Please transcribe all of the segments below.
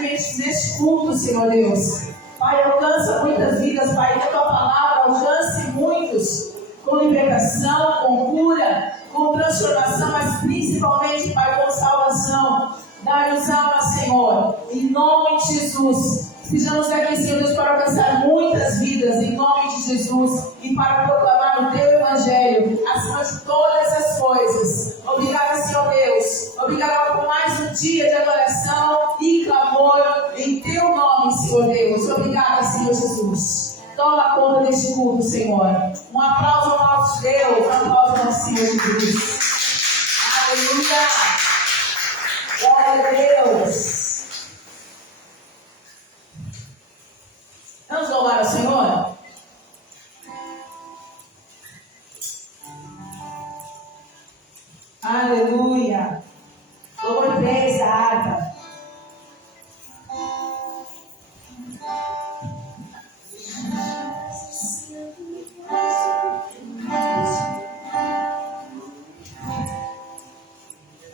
neste culto, Senhor Deus. Pai, alcança muitas vidas, Pai, que a tua palavra alcance muitos com libertação, com cura, com transformação, mas principalmente, Pai, com salvação. Dá-nos alma, Senhor, em nome de Jesus. Estejamos aqui, Senhor Deus, para alcançar muitas vidas, em nome de Jesus, e para proclamar o Teu Evangelho, acima de todas as coisas. Obrigada, Senhor Deus. Obrigada por mais um dia de adoração e clamor em Teu nome, Senhor Deus. Obrigada, Senhor Jesus. Toma conta deste culto, Senhor. Um aplauso ao nosso Deus, um aplauso ao nosso Senhor Jesus. Aleluia. Glória a Deus. Vamos louvar ao Senhor? Aleluia. Louvor e praise, a harpa.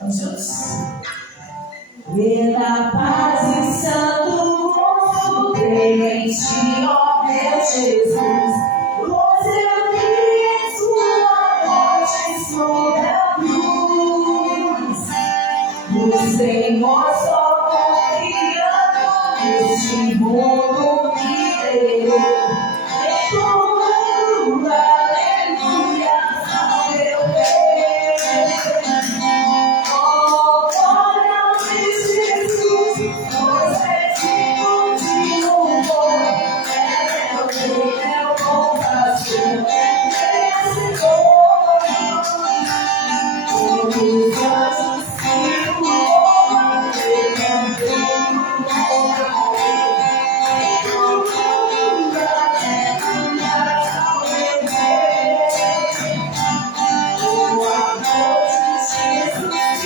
Vamos juntos? Pela paz e santo gozo tenho em ti, ó meu Jesus. Pois eu vi sua morte sobre a cruz. No Senhor só confiando, neste mundo inteiro. Em todo aleluia, ao meu Deus. Oh, glória ao Jesus, pois é digno de louvor. É meu Deus, meu bom pastor, vencedor. Todos os anjos se louvam, eu também louvarei. Em todo aleluia, ao meu Deus. O amor de Jesus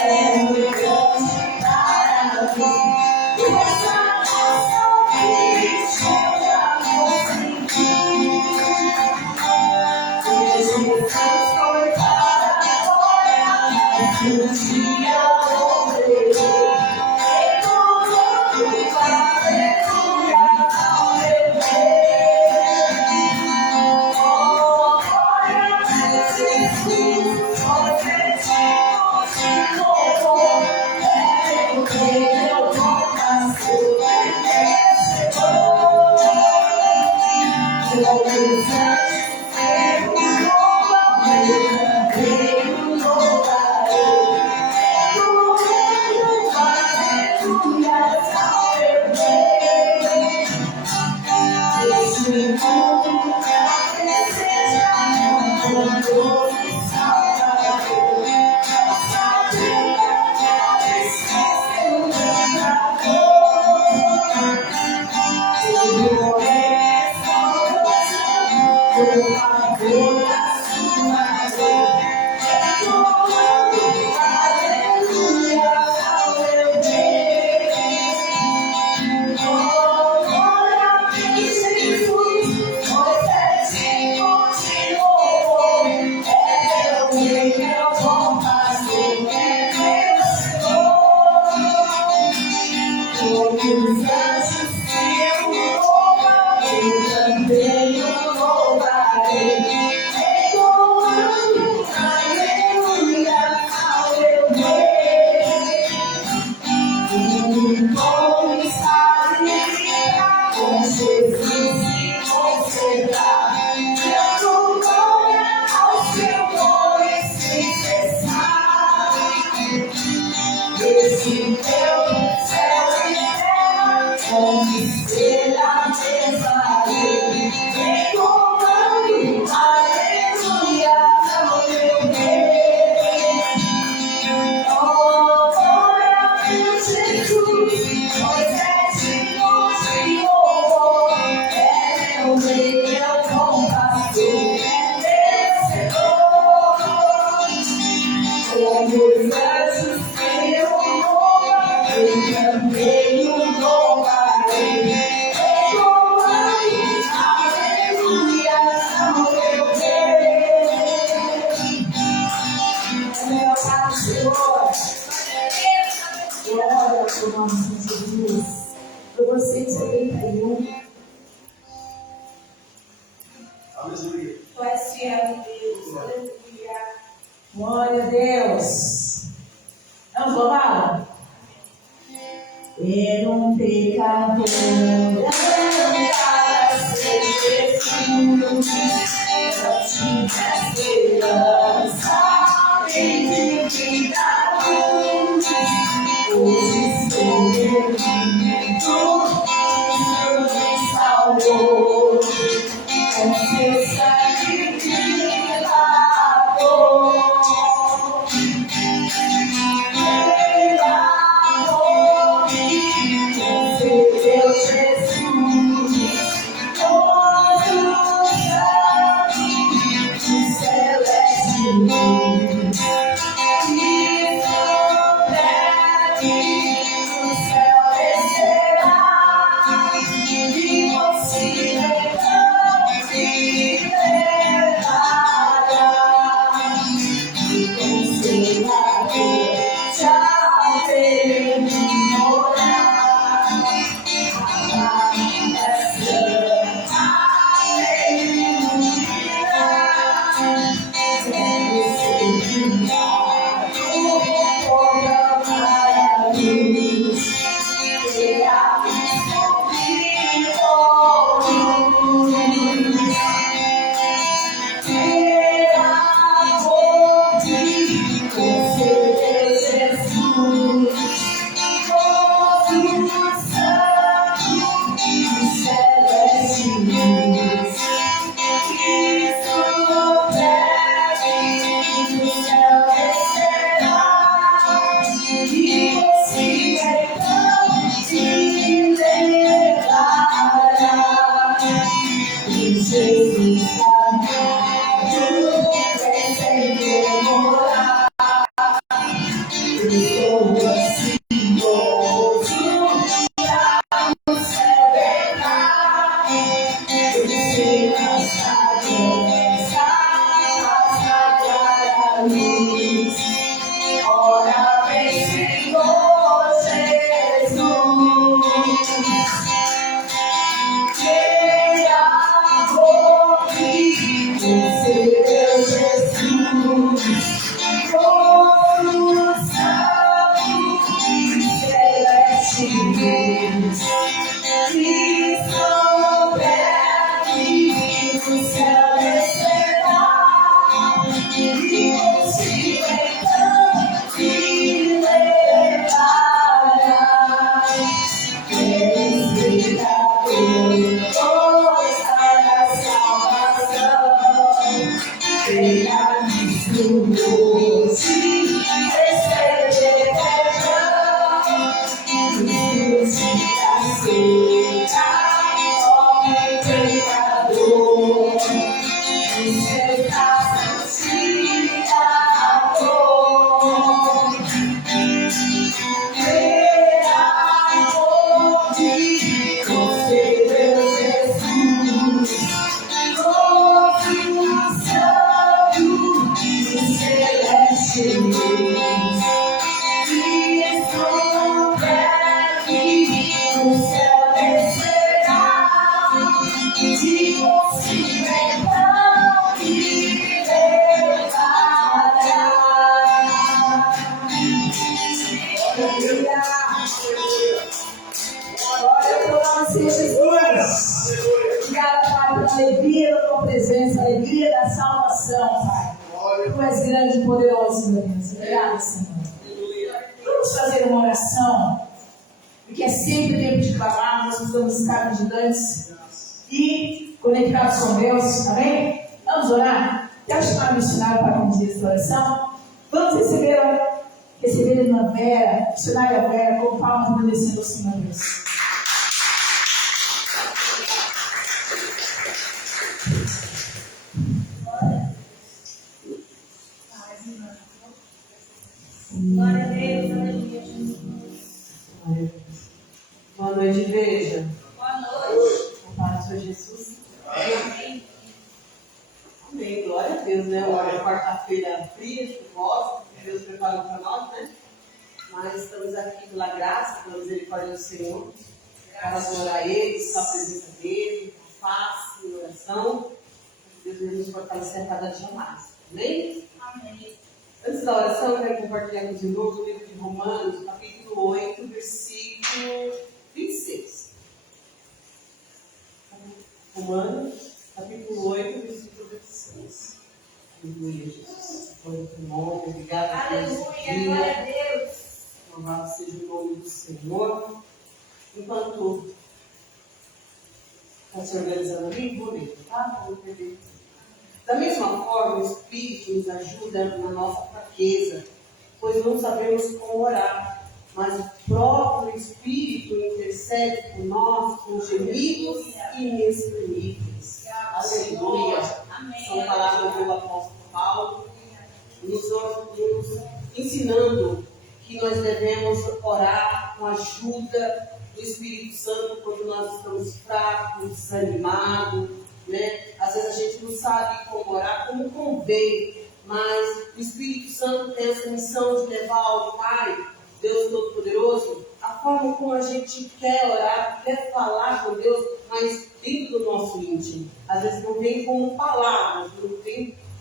é muito grande para mim. Essa nossa vida já consegui. Jesus foi para a glória, um dia louvarei. Em todo aleluia, ao meu Deus. Oh, glória a Jesus, pois é digno de louvor. É meu Rei, meu bom pastor, vencedor. Todos os anjos eu louvam, eu também o louvarei. Em todo aleluia, ao meu Rei. Este mundo não deseja um doce Salvador. Não sabia que a descanso tudo é salvação, por favor da sua dor. Em todo aleluia, ao meu Deus. Oh, glória a Jesus, pois é digno de louvor. É meu Rei, meu bom pastor, vencedor. Todos os anjos eu louvam, eu também o louvarei. Entoando aleluia ao meu Rei. O povo está livre, com Jesus se conservar. Dando glória ao seu nome sem cessar. Esse meu céu e terra, onde será desvarei. Entoando aleluia ao meu Rei. Oh, glória a Jesus, pois é digno de louvor. É meu Rei, meu bom pastor, vencedor. Como os anjos eu louvo, eu também o louvarei. Em todo forte o nome de Jesus. Louvor 171. Aleluia. Tu és fiel, Deus. Aleluia. Glória a Deus. Vamos louvar? Era um pecador, para ser Jesus, eu tinha esperança em vida luz. Hoje sou redimido, me salvou, com seu sangue me lavou. E conectados com Deus, amém? Vamos orar? Quero chamar o missionário para conduzir essa oração. Vamos receber a irmã Vera, missionária Vera, com palmas agradecendo ao Senhor Deus. Glória a Deus, aleluia, Jesus. Boa noite, igreja. Boa noite. Paz do Senhor Jesus. Amém. Amém. Glória a Deus, né? Uma quarta-feira fria, chuvosa, que Deus preparou para nós, né? mas estamos aqui pela graça, pela misericórdia do Senhor, para adorar Ele, estar na presença dEle, face, em oração. Deus vai nos fortalecer a cada dia mais. Amém? Amém. Antes da oração, eu quero compartilhar com os irmãos o livro de Romanos, capítulo 8, versículo 26. Romanos, capítulo 8, versículo 26. Aleluia, Jesus. Muito bom, obrigada. Aleluia, glória a Deus. Louvado seja o nome do Senhor. Enquanto está se organizando ali, vou ler, tá? Vou perder. Da mesma forma, o Espírito nos ajuda na nossa fraqueza, pois não sabemos como orar, mas o próprio Espírito intercede por nós com gemidos inexprimíveis. Aleluia! São palavras do apóstolo Paulo, nos ensinando que nós devemos orar com a ajuda do Espírito Santo quando nós estamos fracos, desanimados, né? Às vezes a gente não sabe como orar, como convém, mas o Espírito Santo tem essa missão de levar ao Pai, Deus Todo-Poderoso, a forma como a gente quer orar, quer falar com Deus, mas dentro do nosso íntimo. Às vezes não vem como palavras,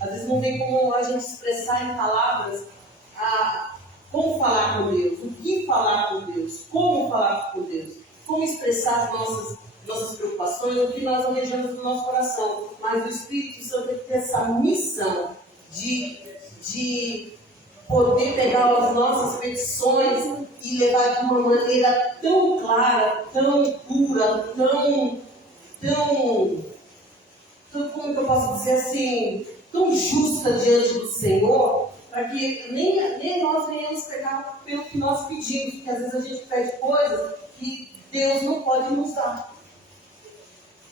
às vezes não vem como a gente expressar em palavras como falar com Deus, o que falar com Deus, como falar com Deus, como expressar nossas preocupações, o que nós almejamos no nosso coração. Mas o Espírito Santo tem essa missão de poder pegar as nossas petições e levar de uma maneira tão clara, tão pura, tão como que eu posso dizer assim, tão justa diante do Senhor, para que nem nós venhamos pegar pelo que nós pedimos, porque às vezes a gente pede coisas que Deus não pode nos dar.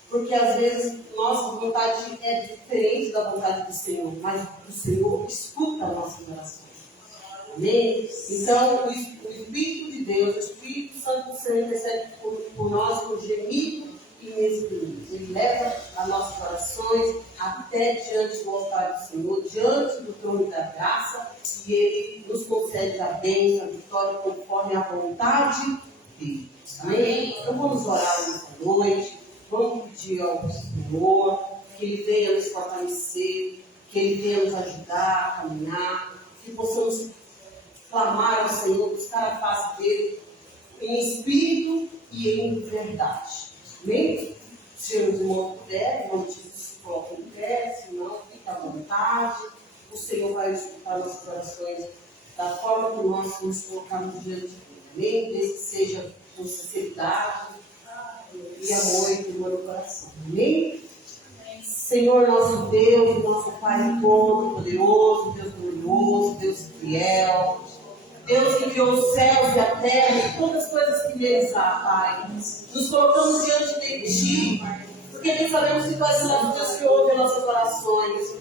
Porque às vezes nossa vontade é diferente da vontade do Senhor, mas o Senhor escuta as nossas orações. Amém? Então, o Espírito de Deus, o Espírito Santo do Senhor intercede por nós com gemido inexprimíveis. Ele leva as nossas orações até diante do altar do Senhor, diante do trono da graça, e Ele nos concede a bênção, a vitória conforme a vontade dele. Amém? Então vamos orar nessa noite, vamos pedir ao Senhor que Ele venha nos fortalecer, que Ele venha nos ajudar a caminhar, que possamos clamar ao Senhor, buscar a face dele em espírito e em verdade. Amém? Se os irmãos puderem, não se coloquem em pé, se não, fica à vontade. O Senhor vai escutar nossas orações da forma que nós nos colocamos diante dele. Amém? Desde que seja com sinceridade e amor e temor no coração. Amém? Senhor, nosso Deus, nosso Pai todo-poderoso, Deus glorioso, Deus fiel, Deus que criou os céus e a terra e todas as coisas que neles há, Pai. Nos colocamos diante de Ti, porque nem sabemos que Tu és o nosso Deus que ouve as nossas orações.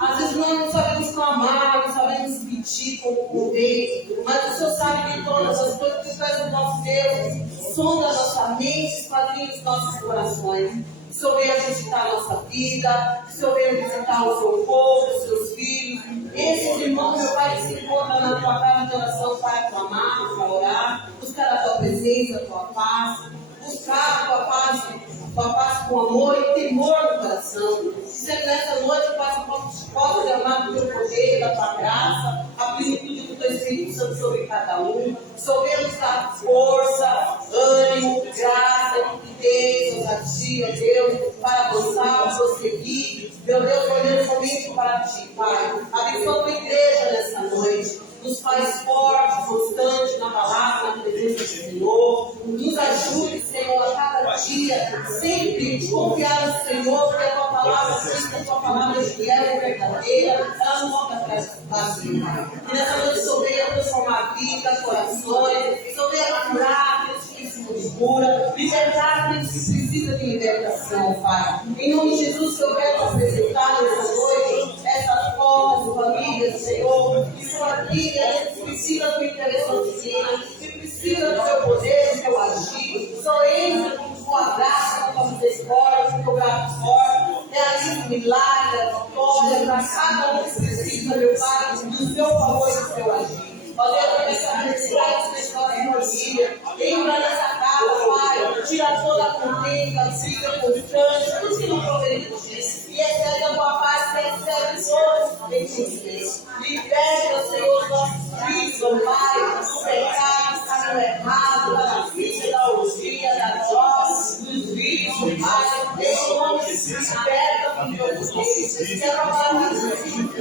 Às vezes nós não sabemos clamar, não sabemos pedir como convém, mas o Senhor sabe de todas as coisas, que Tu és o nosso Deus, sonda a nossa mente, esquadrinha os nossos corações. O Senhor veio visitar a nossa vida, o Senhor veio visitar o seu povo, os seus filhos. Esses irmãos, meu Pai, que se encontram na tua casa de oração para clamar, para orar, buscar a tua presença, a tua paz, buscar a tua paz com amor e temor no coração. Se nessa noite, Pai, possa derramar do teu poder, da tua graça, a plenitude do teu Espírito Santo sobre cada um. Sobre nos dar força, ânimo, graça, liquidez, ousadia, Deus, para avançar, prosseguir. Meu Deus, olhando somente para Ti, Pai. Abençoa a tua igreja nessa noite. Nos faz fortes, constantes na palavra, na presença do Senhor. Nos ajude, Senhor, a cada dia, sempre confiar no Senhor, porque a tua palavra diz que a tua palavra é fiel e verdadeira. Ela não volta atrás do vazio, Pai. E nessa noite só venha transformar vidas, corações, só venha curar aqueles que precisam de cura, libertar aqueles que precisam de libertação, Pai. Em nome de Jesus, eu quero apresentar nessa noite essas formas, famílias, Senhor, que estão aqui, que precisam do interesse divino, que precisam do teu poder, do teu agir. Só entra com tua graça, com tua misericórdia, com teu braço forte. Realiza um milagre, a vitória para cada um que precisa, meu Pai, do teu favor e do teu agir. Ó Deus, eu peço a felicidade dos meus família. Entra nessa casa, Pai. Tira toda a contenda, a briga constante, tudo que não provém de ti. E excede a tua paz, que excede todos os entendimento. Liberta, Senhor, nossos filhos, ó Pai, do pecado, do caminho errado, da vida, da orgia, da droga, dos vícios, Pai. Em nome de Jesus, liberta, Deus, que a palavra de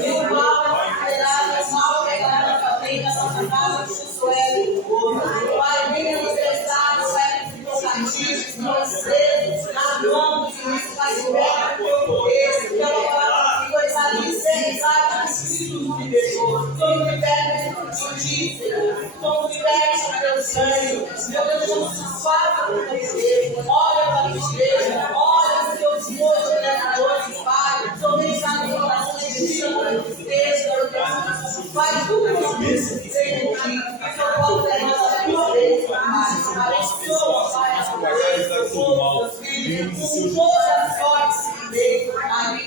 o mal esperado, mal pegará na família, na nossa casa, que isso é. Pai, venha nos prestar, não é cativos, nós presos, na mão de Cristo, faz liberta o teu poder, que a palavra de Deus ali, seriedade, Espírito do libertou. Somos libertos por ti, Senhor. Somos libertos por teu sangue. Meu Deus, não se faça do teu poder. Olha para a igreja, olha os teus molhos nessa noite, Pai. Somente a minha oração de dia, meu Deus, faz tudo o que precisa de ti. Que eu possa ter nossa vida, Pai. Abençoa, Pai. Com todas as sortes dele,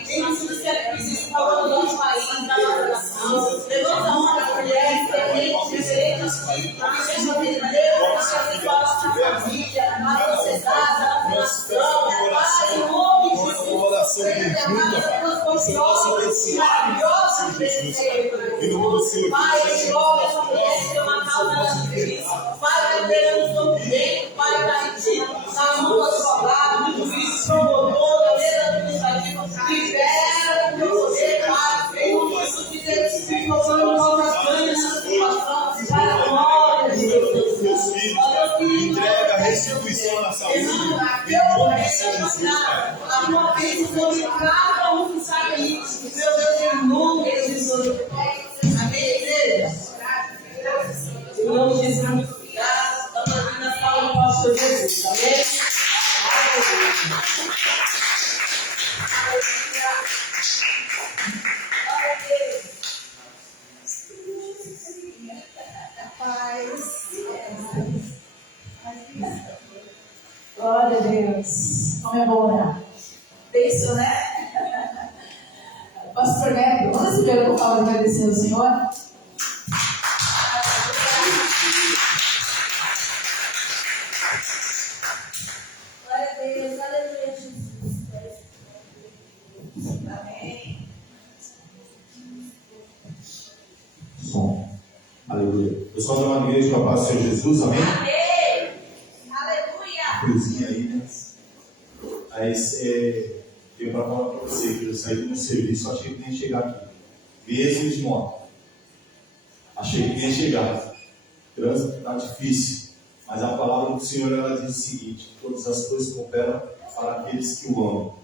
em tudo que é preciso para o nosso país, na nossa nação. Levanta a mão das mulheres, independente, diferentes, que seja verdadeiro, que seja a nossa família, a sociedade, a nossa nação, Pai, em nome de Jesus. Seja amada, transformação, maravilhosa, perfeita. Pai, glória essa mulher que tem uma causa na justiça. Pai, liberamos o bem, Pai, para ti, na mão da sua palavra, do juiz, promotor, da mesa administrativa, libera o teu poder, Pai, em nome de Jesus, que Deus se colocando novas ganhas nessa situação, para a glória de Deus. Entrega a restituição na saúde. Em nome de Jesus, a tua bênção sobre cada um que sai aí, meu Deus, em nome de Jesus. Amém, igreja? Em nome de Jesus. Estamos aqui na sala do pastor Jesus, amém? Glória a Deus. Como é bom orar. Bênção, né? Pastor Neto, vamos receber o local de agradecer ao Senhor? Glória a Deus, aleluia, Jesus. Amém. Som. Aleluia. Pessoal da uma igreja com a paz do Senhor Jesus, amém? Amém. Aleluia. Cruzinha aí, né? Aí, tenho para falar para você que eu saí do meu serviço, achei que nem ia chegar aqui. Mesmo de moto. Achei que nem ia chegar. O trânsito está difícil. Mas a palavra do Senhor, ela diz o seguinte: todas as coisas cooperam para aqueles que o amam.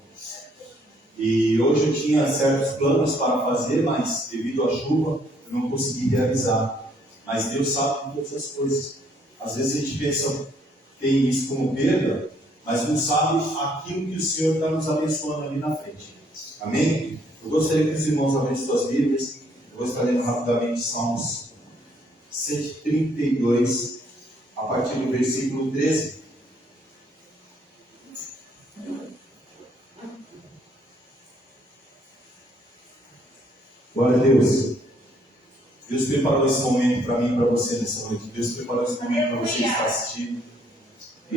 E hoje eu tinha certos planos para fazer, mas devido à chuva, eu não consegui realizar. Mas Deus sabe de todas as coisas. Às vezes a gente pensa, tem isso como perda, mas não sabe aquilo que o Senhor está nos abençoando ali na frente. Amém? Eu gostaria que os irmãos abrissem suas Bíblias. Eu vou estar lendo rapidamente Salmos 132, a partir do versículo 13. Glória a Deus. Deus preparou esse momento para mim e para você nessa noite. Deus preparou esse momento para você que está assistindo. E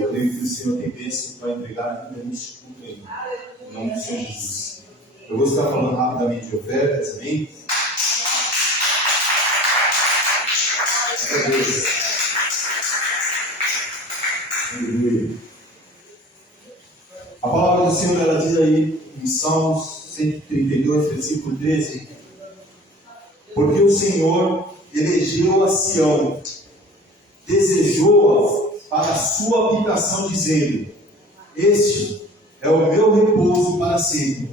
eu creio que o Senhor tem bênção para entregar ainda neste culto aí. Em nome do Senhor Jesus. Eu vou estar falando rapidamente de ofertas, amém? Glória a Deus. Aleluia. A palavra do Senhor, ela diz aí em Salmos 132, versículo 13: porque o Senhor elegeu a Sião, desejou-a para a sua habitação, dizendo: este é o meu repouso para sempre.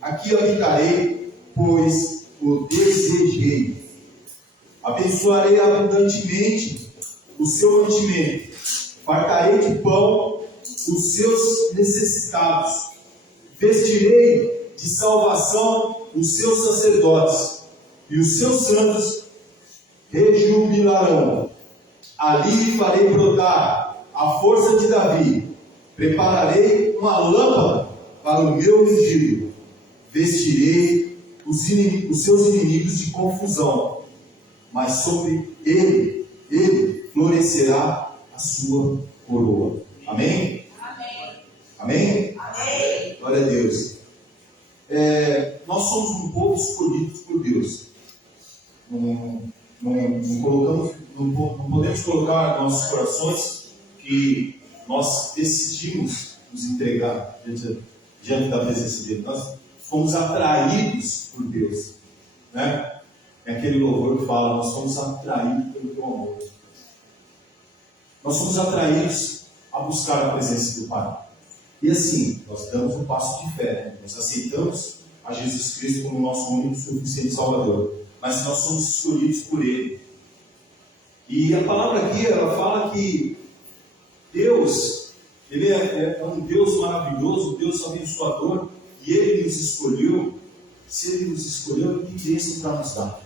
Aqui habitarei, pois o desejei. Abençoarei abundantemente o seu mantimento, fartarei de pão os seus necessitados, vestirei de salvação os seus sacerdotes, e os seus santos rejubilarão. Ali farei brotar a força de Davi, prepararei uma lâmpada para o meu ungido, vestirei os seus inimigos de confusão, mas sobre ele florescerá a sua coroa. Amém? Amém. Amém? Amém. Glória a Deus. Nós somos um povo escolhido por Deus. Não podemos colocar nos nossos corações que nós decidimos nos entregar diante da presença dele. Nós fomos atraídos por Deus, né? É aquele louvor que fala: nós somos atraídos pelo teu amor. Nós somos atraídos a buscar a presença do Pai. E assim, nós damos um passo de fé, né? Nós aceitamos a Jesus Cristo como nosso único e suficiente Salvador. Mas nós somos escolhidos por Ele. E a palavra aqui, ela fala que Deus, Ele é um Deus maravilhoso, um Deus abençoador, e Ele nos escolheu. Se Ele nos escolheu, Ele tem bênção para nos dar.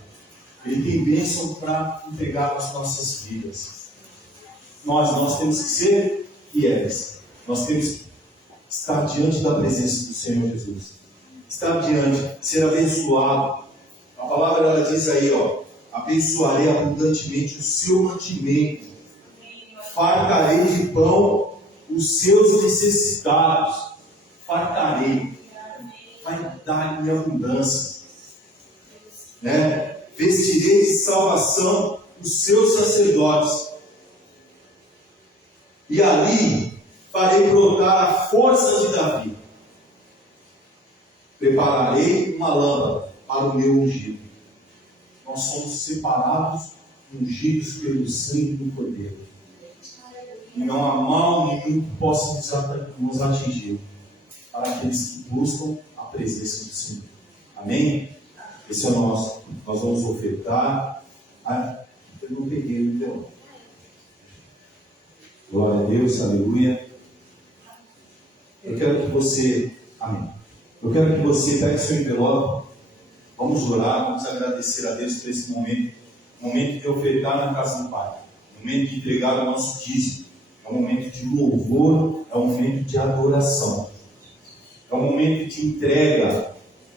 Ele tem bênção para entregar as nossas vidas. Nós temos que ser fiéis. Nós temos que estar diante da presença do Senhor Jesus. Estar diante, ser abençoado. A palavra ela diz aí, abençoarei abundantemente o seu mantimento. Fartarei de pão os seus necessitados. Fartarei. Vai dar em abundância. Né? Vestirei de salvação os seus sacerdotes. E ali farei brotar a força de Davi. Prepararei uma lâmpada para o meu ungido. Nós somos separados, ungidos pelo sangue do Cordeiro. E não há mal nenhum que possa nos atingir, para aqueles que buscam a presença do Senhor. Amém? Esse é o nosso. Nós vamos ofertar. Eu não peguei o teu. Glória a Deus, aleluia. Eu quero que você, amém. Eu quero que você pegue seu envelope. Vamos orar, vamos agradecer a Deus por esse momento. Momento de ofertar na casa do Pai. Momento de entregar o nosso dízimo. É um momento de louvor, é um momento de adoração. É um momento de entrega.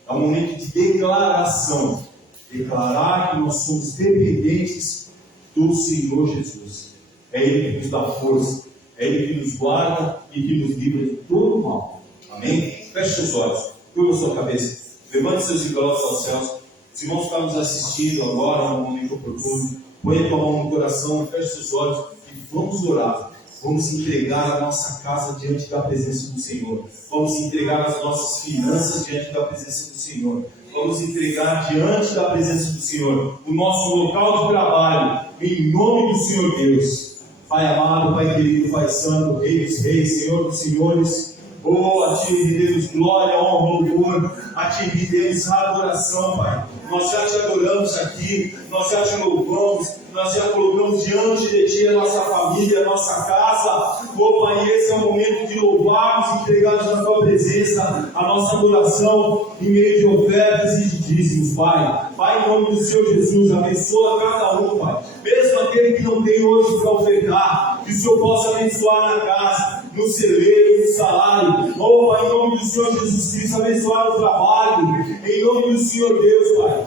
É um momento de declaração. Declarar que nós somos dependentes do Senhor Jesus. É Ele que nos dá força. É Ele que nos guarda e que nos livra de todo o mal. Amém? Feche seus olhos. Curva sua cabeça. Levante seus envelopes aos céus. Os irmãos que estão nos assistindo agora, no momento oportuno, põe a tua mão no coração, feche seus olhos e vamos orar. Vamos entregar a nossa casa diante da presença do Senhor. Vamos entregar as nossas finanças diante da presença do Senhor. Vamos entregar diante da presença do Senhor o nosso local de trabalho, em nome do Senhor Deus. Pai amado, Pai querido, Pai santo, Rei dos reis, Senhor dos senhores, a Ti rendemos glória, honra, louvor, a Ti rendemos adoração, Pai. Nós já Te adoramos aqui, nós já Te louvamos, nós já colocamos diante de Ti a nossa família, a nossa casa. Pai, esse é o momento de louvarmos e entregarmos na Tua presença a nossa adoração em meio de ofertas e de dízimos, Pai. Pai, em nome do Senhor Jesus, abençoa cada um, Pai. Mesmo aquele que não tem hoje para ofertar, que o Senhor possa abençoar na casa, no celeiro, no salário. Pai, em nome do Senhor Jesus Cristo, abençoar o trabalho. Em nome do Senhor Deus, Pai.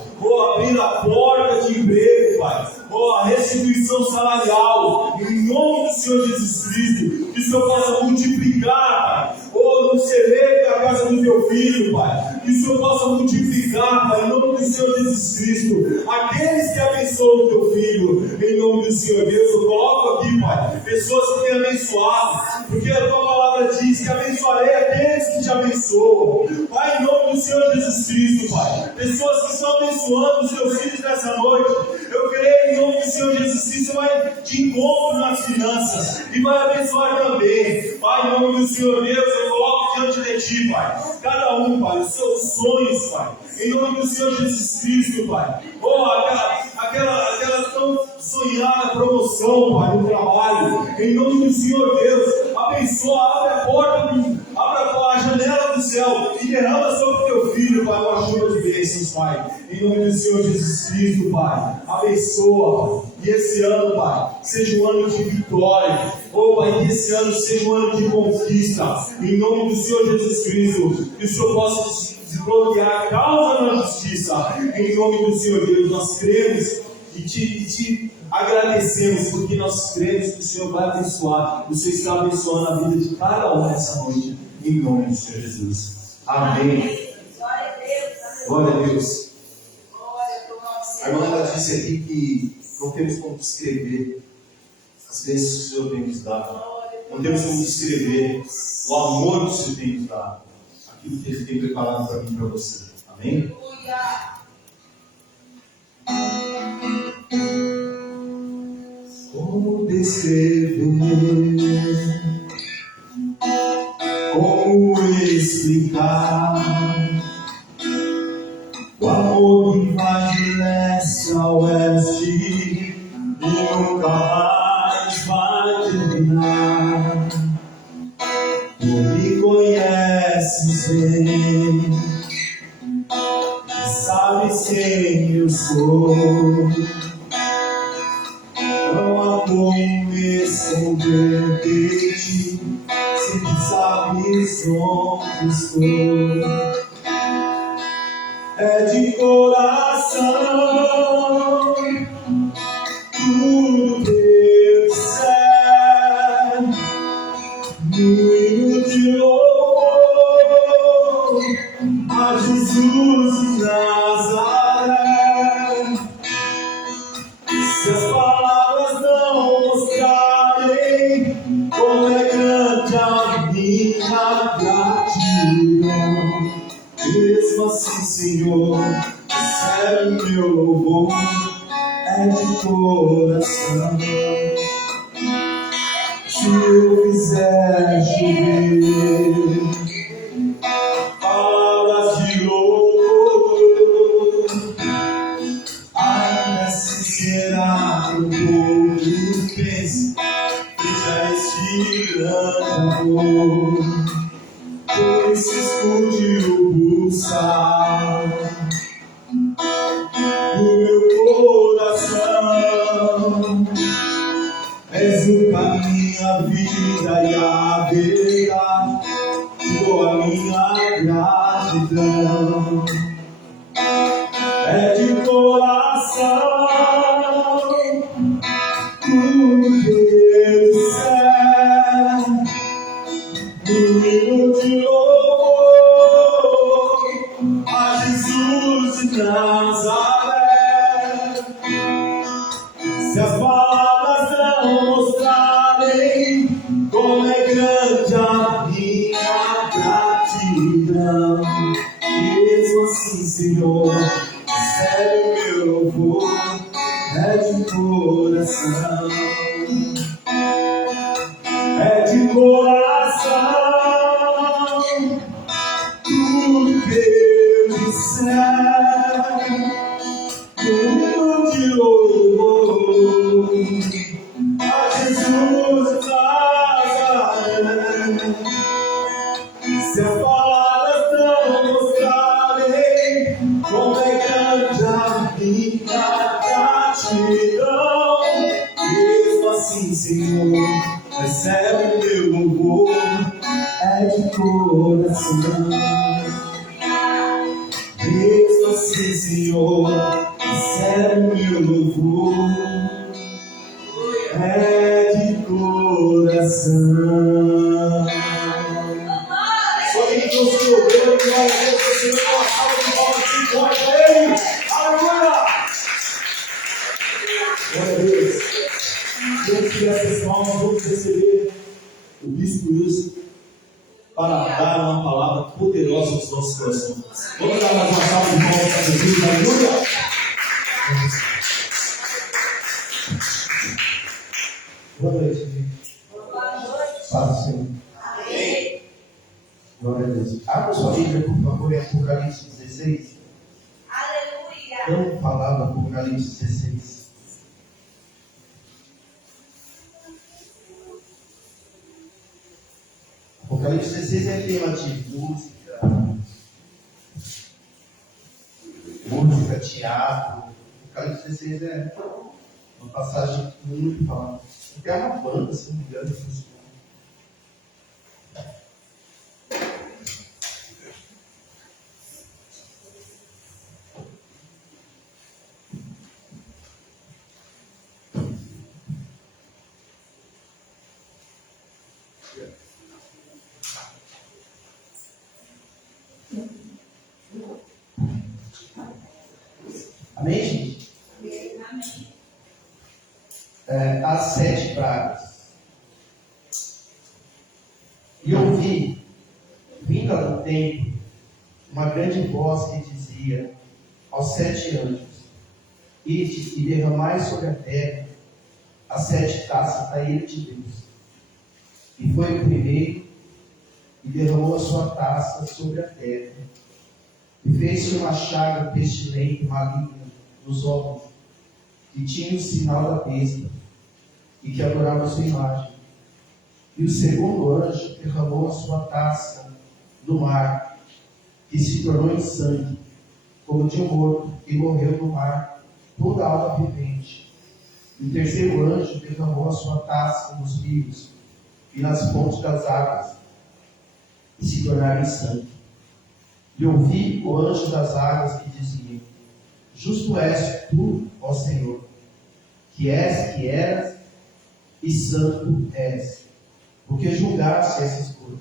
Abrir a porta de emprego, Pai. A restituição salarial. Em nome do Senhor Jesus Cristo. Que o Senhor possa multiplicar, Pai. No celeiro da casa do Teu Filho, Pai. Que o Senhor possa multiplicar, Pai, em nome do Senhor Jesus Cristo. Aqueles que abençoam o Teu Filho. Em nome do Senhor Deus, eu coloco aqui, Pai, pessoas que têm abençoado. Porque a Tua palavra diz que abençoarei aqueles que Te abençoam. Pai, em nome do Senhor Jesus Cristo, Pai. Pessoas que estão abençoando os Teus filhos nessa noite. Eu creio em nome do Senhor Jesus Cristo, vai de encontro nas finanças. E vai abençoar também. Pai, em nome do Senhor Deus, eu coloco diante de Ti, Pai. Cada um, Pai, os seus sonhos, Pai. Em nome do Senhor Jesus Cristo, Pai. Aquela tão sonhada promoção, Pai, no trabalho. Em nome do Senhor Deus, abençoa, abre a porta, abre a janela do céu e derrama sobre o Teu Filho, Pai, uma chuva de bênçãos, Pai. Em nome do Senhor Jesus Cristo, Pai. Abençoa, Pai. E esse ano, Pai, seja um ano de vitória. Pai, que esse ano seja um ano de conquista. Em nome do Senhor Jesus Cristo, que o Senhor possa desbloquear a causa da justiça. Em nome do Senhor Deus, nós cremos e te agradecemos porque nós cremos que o Senhor vai abençoar, o Senhor está abençoando a vida de cada um nessa noite, em nome do Senhor Jesus. Amém. Glória a Deus. Glória a Deus. Glória ao nome do A Senhor. irmã ela disse aqui que não temos como descrever as bênçãos que o Senhor tem nos dado. Não temos como descrever o amor que o Senhor tem nos dado. Aquilo que Ele tem preparado para mim e para você. Amém? Aleluia. Como descrever? Como explicar o amor que vai de leste a oeste e nunca mais vai terminar? Tu me conheces bem, sabes quem eu sou. Não há como me esconder de ti, sempre sabes onde estou. É de coração tudo que eu disser, no hino de louvor a Jesus de Nazaré. Se as palavras não mostrarem como é grande a minha gratidão, mesmo assim, Senhor, recebe o meu louvor, é de coração. Se eu fizer chover palavras de louvor, ainda assim será que o povo pensa frente a este grande amor. Pois se esconde o pulsar do meu coração. És o caminho, a vida e a verdade, dou a minha gratidão. É de coração tudo que eu disser, no hino de louvor a Jesus de Nazaré. Se as palavras não mostrarem como é grande a minha gratidão, mesmo assim, Senhor, recebe o meu louvor, é de coração. É de coração tudo que eu disser, no de louvor a Jesus de Nazaré. Se as palavras não mostrarem como é grande a minha gratidão, mesmo assim, Senhor, recebe o meu louvor, é de coração. Mesmo assim, Senhor, recebe o meu louvor, é de coração. Só quem trouxe o louvor, que vai ver você não passava de bola de corda aí. Aleluia! Glória a Deus. Deus que essas mãos, vamos receber o Bispo Wilson para dar uma palavra poderosa aos nossos corações. Vamos dar mais uma salva de palmas para Jesus. Aleluia! Boa noite, gente. Boa noite. Paz, Senhor. Amém. Glória a Deus. Abra sua Bíblia, por favor, em Apocalipse 16. Aleluia. Vamos falar do Apocalipse 16. Apocalipse 16 é tema de música, teatro. Apocalipse 16 é uma passagem muito falada. Até uma banda, se não me engano, funciona. Amém, gente? Amém. As 7 pragas. E ouvi, vinda do templo, uma grande voz que dizia aos 7 anjos: ide e derramai sobre a terra as 7 taças da ira de Deus. E foi o primeiro e derramou a sua taça sobre a terra. E fez-se uma chaga pestilente e maligna nos homens, que tinham o sinal da besta e que adoravam a sua imagem. E o segundo anjo derramou a sua taça no mar, que se tornou em sangue, como de um morto, e morreu no mar toda a alma vivente. E o terceiro anjo derramou a sua taça nos rios e nas fontes das águas, e se tornaram em sangue. E ouvi o anjo das águas que dizia: justo és tu, ó Senhor, que és, que eras, e santo és, porque julgaste essas coisas.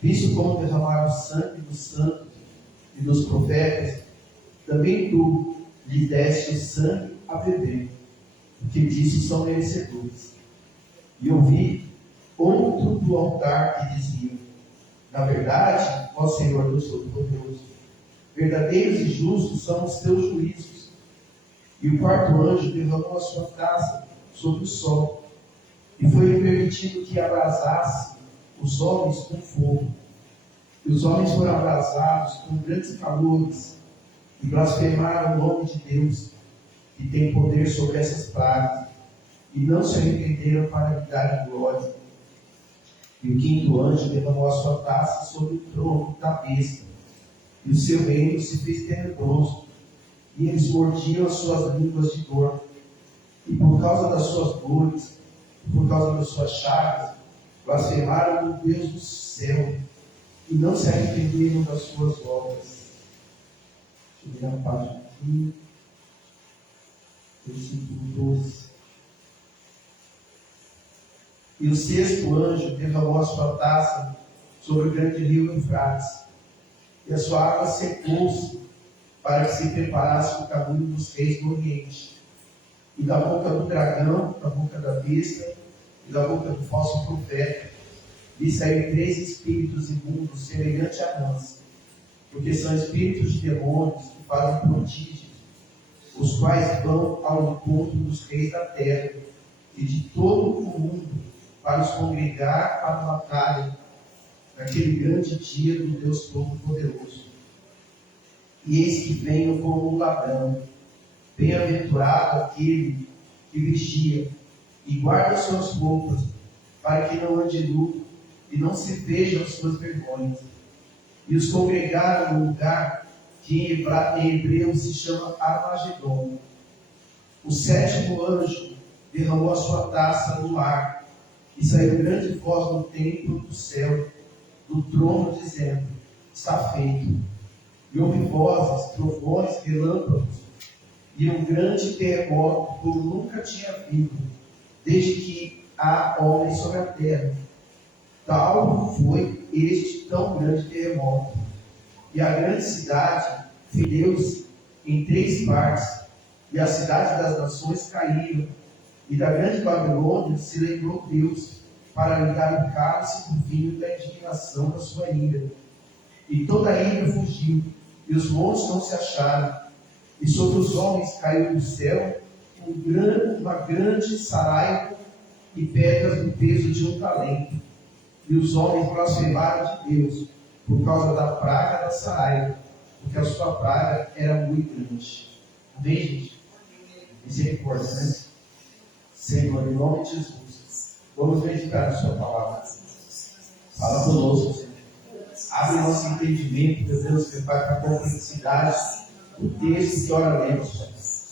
Visto como derramaram o sangue dos santos e dos profetas, também tu lhe deste o sangue a beber, porque disso são merecedores. E ouvi outro do altar que dizia: na verdade, ó Senhor Deus Todo-Poderoso, verdadeiros e justos são os teus juízos. E o quarto anjo derramou a sua taça sobre o sol, e foi permitido que abrasasse os homens com fogo. E os homens foram abrasados com grandes calores, e blasfemaram o nome de Deus, que tem poder sobre essas pragas, e não se arrependeram para lhe dar glória. E o quinto anjo derramou a sua taça sobre o trono da besta, e o seu reino se fez tenebroso, e eles mordiam as suas línguas de dor. E por causa das suas dores, por causa das suas chagas, blasfemaram o Deus do céu, e não se arrependeram das suas obras. Deixa eu ver a página aqui. Versículo 12. E o sexto anjo derramou a sua taça sobre o grande rio Eufrates, e a sua água secou-se, para que se preparasse o caminho dos reis do Oriente. E da boca do dragão, da boca da besta e da boca do falso profeta, lhe saíram 3 espíritos imundos, semelhantes a rãs, porque são espíritos de demônios que fazem prodígios, os quais vão ao encontro dos reis da terra e de todo o mundo, para os congregar para a batalha, naquele grande dia do Deus Todo-Poderoso. E eis que venho como um ladrão. Bem-aventurado aquele que vigia e guarda suas roupas, para que não ande nu e não se vejam as suas vergonhas. E os congregaram no lugar que em hebreu se chama Armagedon. O sétimo anjo derramou a sua taça no mar, e saiu grande voz no templo do céu, do trono, dizendo: está feito. E houve vozes, trovões, relâmpagos, e um grande terremoto, como nunca tinha havido, desde que há homens sobre a terra. Tal foi este tão grande terremoto. E a grande cidade fendeu-se em 3 partes, e a cidade das nações caíram. E da grande Babilônia se lembrou Deus, para lhe dar o cálice do vinho da indignação da sua ira. E toda a ira fugiu, e os montes não se acharam. E sobre os homens caiu do céu uma grande saraiva e pedras do peso de um talento. E os homens blasfemaram de Deus por causa da praga da saraiva, porque a sua praga era muito grande. Amém, gente? Misericórdia, né? Senhor, em nome de Jesus, vamos meditar na sua palavra. Fala conosco, Senhor. Abre nosso entendimento, meu Deus, que vai para a complexidade do texto que ora lemos.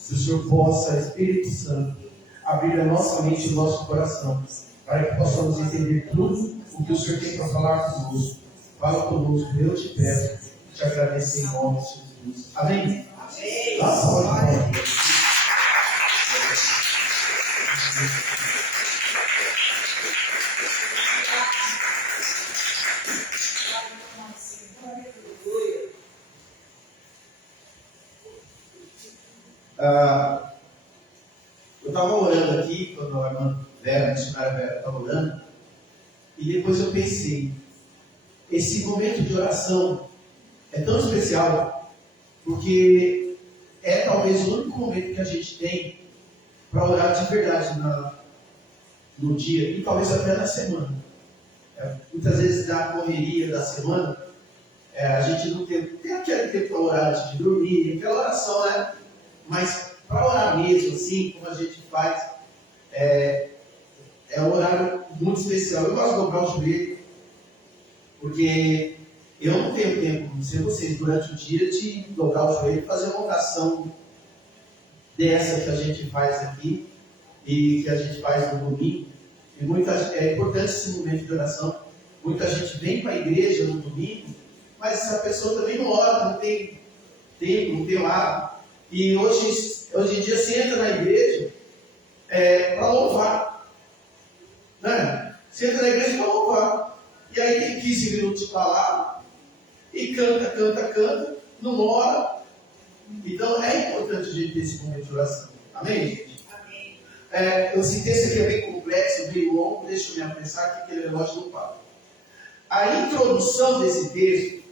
Que o Senhor possa, Espírito Santo, abrir a nossa mente e o nosso coração, para que possamos entender tudo o que o Senhor tem para falar conosco. Fala conosco, eu te peço, te agradeço em nome de Jesus. Amém? Amém. Eu estava orando aqui, quando a irmã Vera, a missionária Vera, estava orando, e depois eu pensei, esse momento de oração é tão especial, porque é talvez o único momento que a gente tem para orar de verdade no dia, e talvez até na semana. Muitas vezes na correria da semana, a gente não tem aquele tempo para orar antes de dormir, aquela oração, né? Mas para orar mesmo, assim, como a gente faz, é um horário muito especial. Eu gosto de dobrar o joelho, porque eu não tenho tempo, não sei vocês, durante o dia, de dobrar o joelho e fazer uma oração dessa que a gente faz aqui e que a gente faz no domingo. E é importante esse momento de oração. Muita gente vem para a igreja no domingo, mas essa pessoa também não ora, não tem tempo, não tem hábito. E hoje em dia você entra na igreja para louvar. Né? Você entra na igreja para louvar. E aí tem 15 minutos de palavra e canta, não ora. Então é importante a gente ter esse momento de oração. Amém, gente? Amém. Esse texto aqui é bem complexo, bem longo, deixa eu me apressar aqui, que aquele negócio não para. A introdução desse texto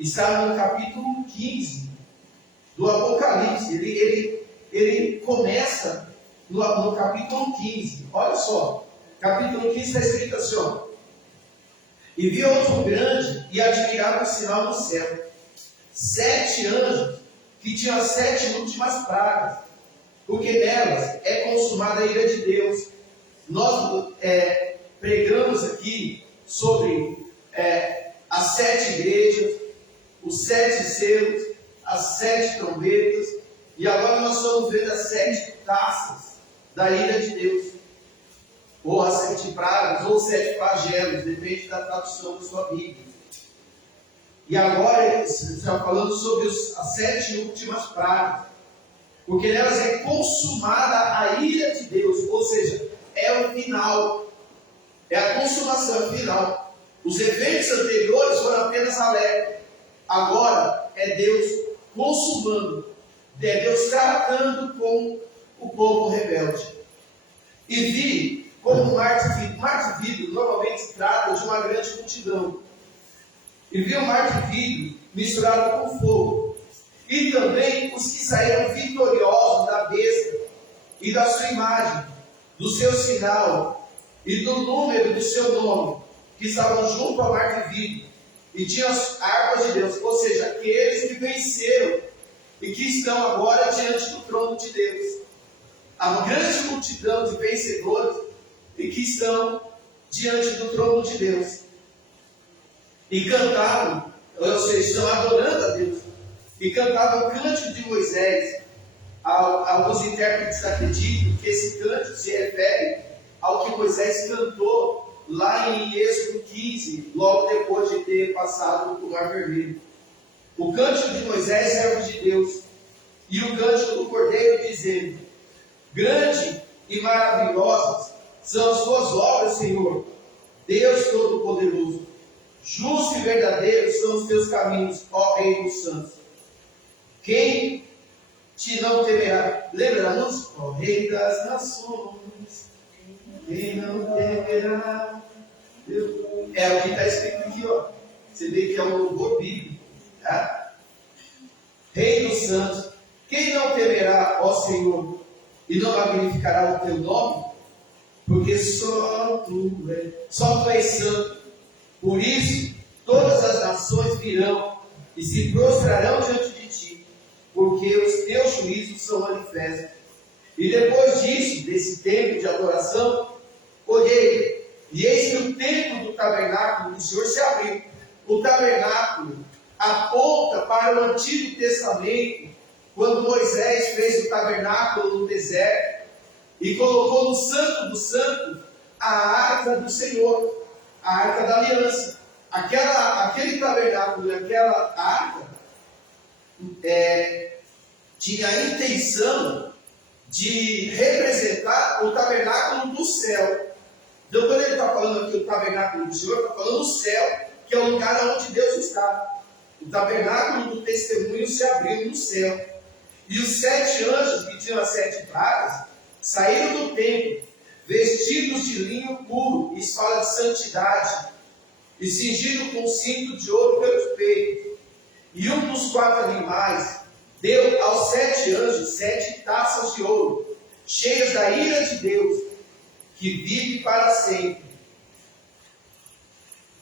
está no capítulo 15 do Apocalipse. Ele começa no capítulo 15. Olha só, capítulo 15 está escrito assim, ó. E vi outro grande e admirável sinal no céu. 7 anjos que tinham as 7 últimas pragas, porque nelas é consumada a ira de Deus. Nós pregamos aqui sobre as 7 igrejas, os 7 selos, as 7 trombetas, e agora nós estamos vendo as 7 taças da ira de Deus, ou as 7 pragas, ou 7 flagelos, depende da tradução da sua Bíblia. E agora está falando sobre as 7 últimas pragas, porque nelas é consumada a ira de Deus, ou seja, é o final, é a consumação final. Os eventos anteriores foram apenas alerta, agora é Deus consumando, é Deus tratando com o povo rebelde. E vi como mar de vidro normalmente se trata de uma grande multidão. E vi o mar de vidro misturado com fogo. E também os que saíram vitoriosos da besta e da sua imagem, do seu sinal e do número do seu nome, que estavam junto ao mar de vidro e tinham as harpas de Deus, ou seja, aqueles que venceram e que estão agora diante do trono de Deus. A grande multidão de vencedores e que estão diante do trono de Deus. E cantavam, ou seja, estão adorando a Deus. E cantavam o cântico de Moisés. Alguns intérpretes acreditam que esse cântico se refere ao que Moisés cantou lá em Êxodo 15, logo depois de ter passado o Mar Vermelho. O cântico de Moisés, servo de Deus, e o cântico do Cordeiro, dizendo: grande e maravilhosas são as tuas obras, Senhor, Deus Todo-Poderoso. Justo e verdadeiro são os teus caminhos, ó Rei dos Santos. Quem te não temerá? Lembra da música? Ó Rei das Nações, quem não temerá? É o que está escrito aqui, ó. Você vê que é um louvor bíblico, tá? Rei dos Santos, quem não temerá, ó Senhor, e não magnificará o teu nome? Porque só tu és santo. Por isso, todas as nações virão e se prostrarão diante de ti, porque os teus juízos são manifestos. E depois disso, desse tempo de adoração, olhei, e eis que o templo do tabernáculo do Senhor se abriu. O tabernáculo aponta para o Antigo Testamento, quando Moisés fez o tabernáculo no deserto e colocou no Santo do Santo a arca do Senhor, a arca da aliança. Aquele tabernáculo e aquela arca tinha a intenção de representar o tabernáculo do céu. Então, quando ele está falando aqui o tabernáculo do Senhor, está falando o céu, que é o lugar onde Deus está. O tabernáculo do testemunho se abriu no céu. E os 7 anjos que tinham as 7 pragas saíram do templo, vestidos de linho puro, isso fala de santidade, e cingido com cinto de ouro pelos peitos. E um dos 4 animais deu aos 7 anjos 7 taças de ouro, cheias da ira de Deus, que vive para sempre.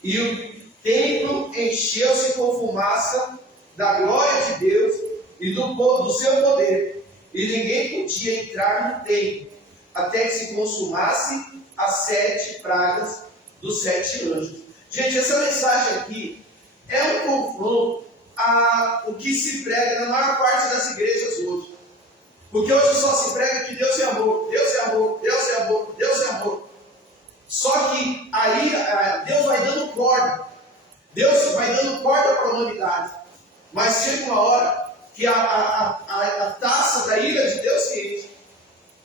E o templo encheu-se com fumaça da glória de Deus e do seu poder, e ninguém podia entrar no templo, até que se consumasse as 7 pragas dos 7 anjos. Gente, essa mensagem aqui é um confronto o que se prega na maior parte das igrejas hoje. Porque hoje só se prega que Deus é amor, Deus é amor, Deus é amor, Deus é amor. Só que aí Deus vai dando corda. Deus vai dando corda para a humanidade. Mas chega uma hora que a taça da ira de Deus se enche.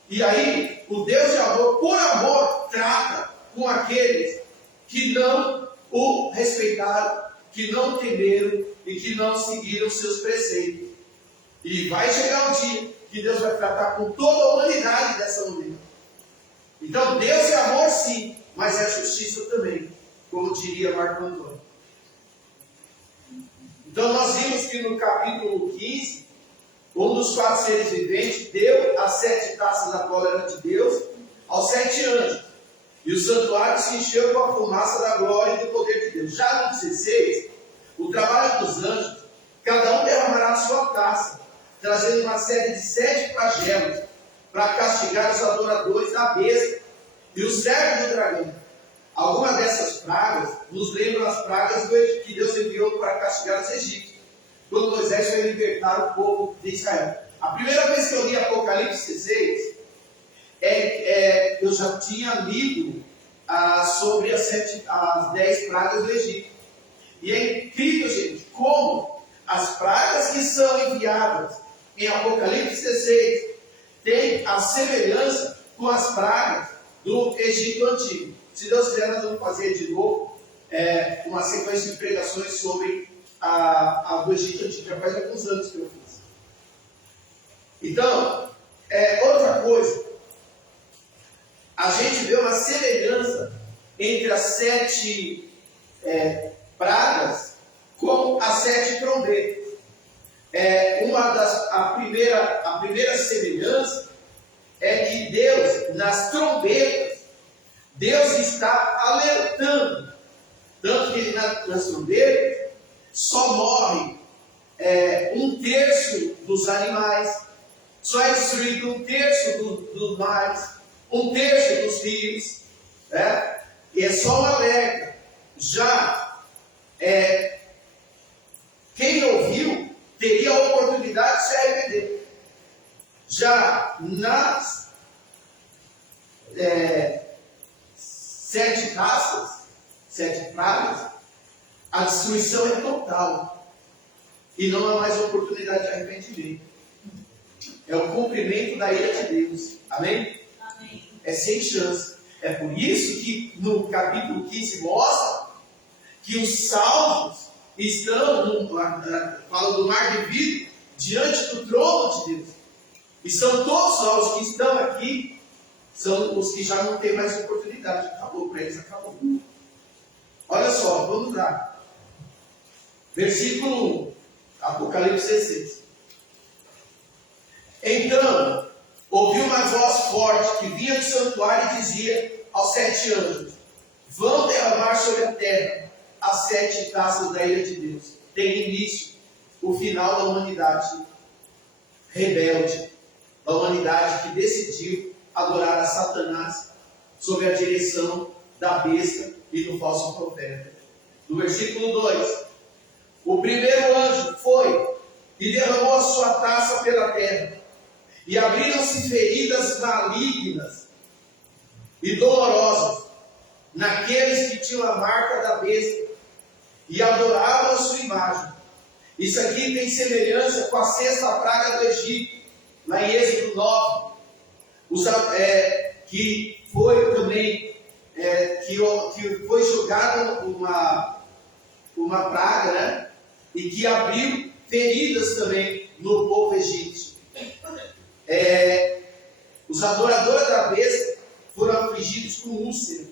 E aí o Deus de amor, por amor, trata com aqueles que não o respeitaram, que não temeram e que não seguiram seus preceitos. E vai chegar um dia que Deus vai tratar com toda a humanidade dessa maneira. Então Deus é amor sim, mas é justiça também, como diria Marco Antônio. Então nós vimos que no capítulo 15, um dos 4 seres viventes deu as 7 taças da cólera de Deus aos 7 anjos. E o santuário se encheu com a fumaça da glória e do poder de Deus. Já no 16, o trabalho dos anjos, cada um derramará a sua taça, trazendo uma série de 7 flagelos para castigar os adoradores da besta e os servos do dragão. Algumas dessas pragas nos lembram as pragas que Deus enviou para castigar os egípcios, quando Moisés foi libertar o povo de Israel. A primeira vez que eu li Apocalipse 16, eu já tinha lido sobre as 10 pragas do Egito. E é incrível, gente, como as pragas que são enviadas em Apocalipse 16 têm a semelhança com as pragas do Egito Antigo. Se Deus quiser, nós vamos fazer de novo uma sequência de pregações sobre a do Egito Antigo. Já faz alguns anos que eu fiz. Então, outra coisa, a gente vê uma semelhança entre as 7 pragas com as 7 trombetas. A primeira semelhança é que Deus, nas trombetas, Deus está alertando. Tanto que nas trombetas só morre 1/3 dos animais, só é destruído 1/3 dos mares, 1/3 dos rios, e é só um alerta. Já quem ouviu teria a oportunidade de se arrepender. Já nas 7 taças, 7 pragas, a destruição é total. E não há mais oportunidade de arrependimento. É o cumprimento da ira de Deus. Amém? Amém. É sem chance. É por isso que no capítulo 15 mostra que os salvos estão, fala do mar de vidro, diante do trono de Deus. E são todos os que estão aqui, são os que já não têm mais oportunidade. Acabou para eles, acabou. Olha só, vamos lá. Versículo 1, Apocalipse 16. Então, ouviu uma voz forte que vinha do santuário e dizia aos 7 anjos: vão derramar sobre a terra as 7 taças da ira de Deus. Tem início o final da humanidade rebelde, da humanidade que decidiu adorar a Satanás sob a direção da besta e do falso profeta. No versículo 2, o primeiro anjo foi e derramou a sua taça pela terra, e abriram-se feridas malignas e dolorosas naqueles que tinham a marca da besta e adoravam a sua imagem. Isso aqui tem semelhança com a 6ª praga do Egito, lá em Êxodo 9, que foi também que foi jogada uma praga, né? E que abriu feridas também no povo egípcio. Os adoradores da besta foram afligidos com úlcera.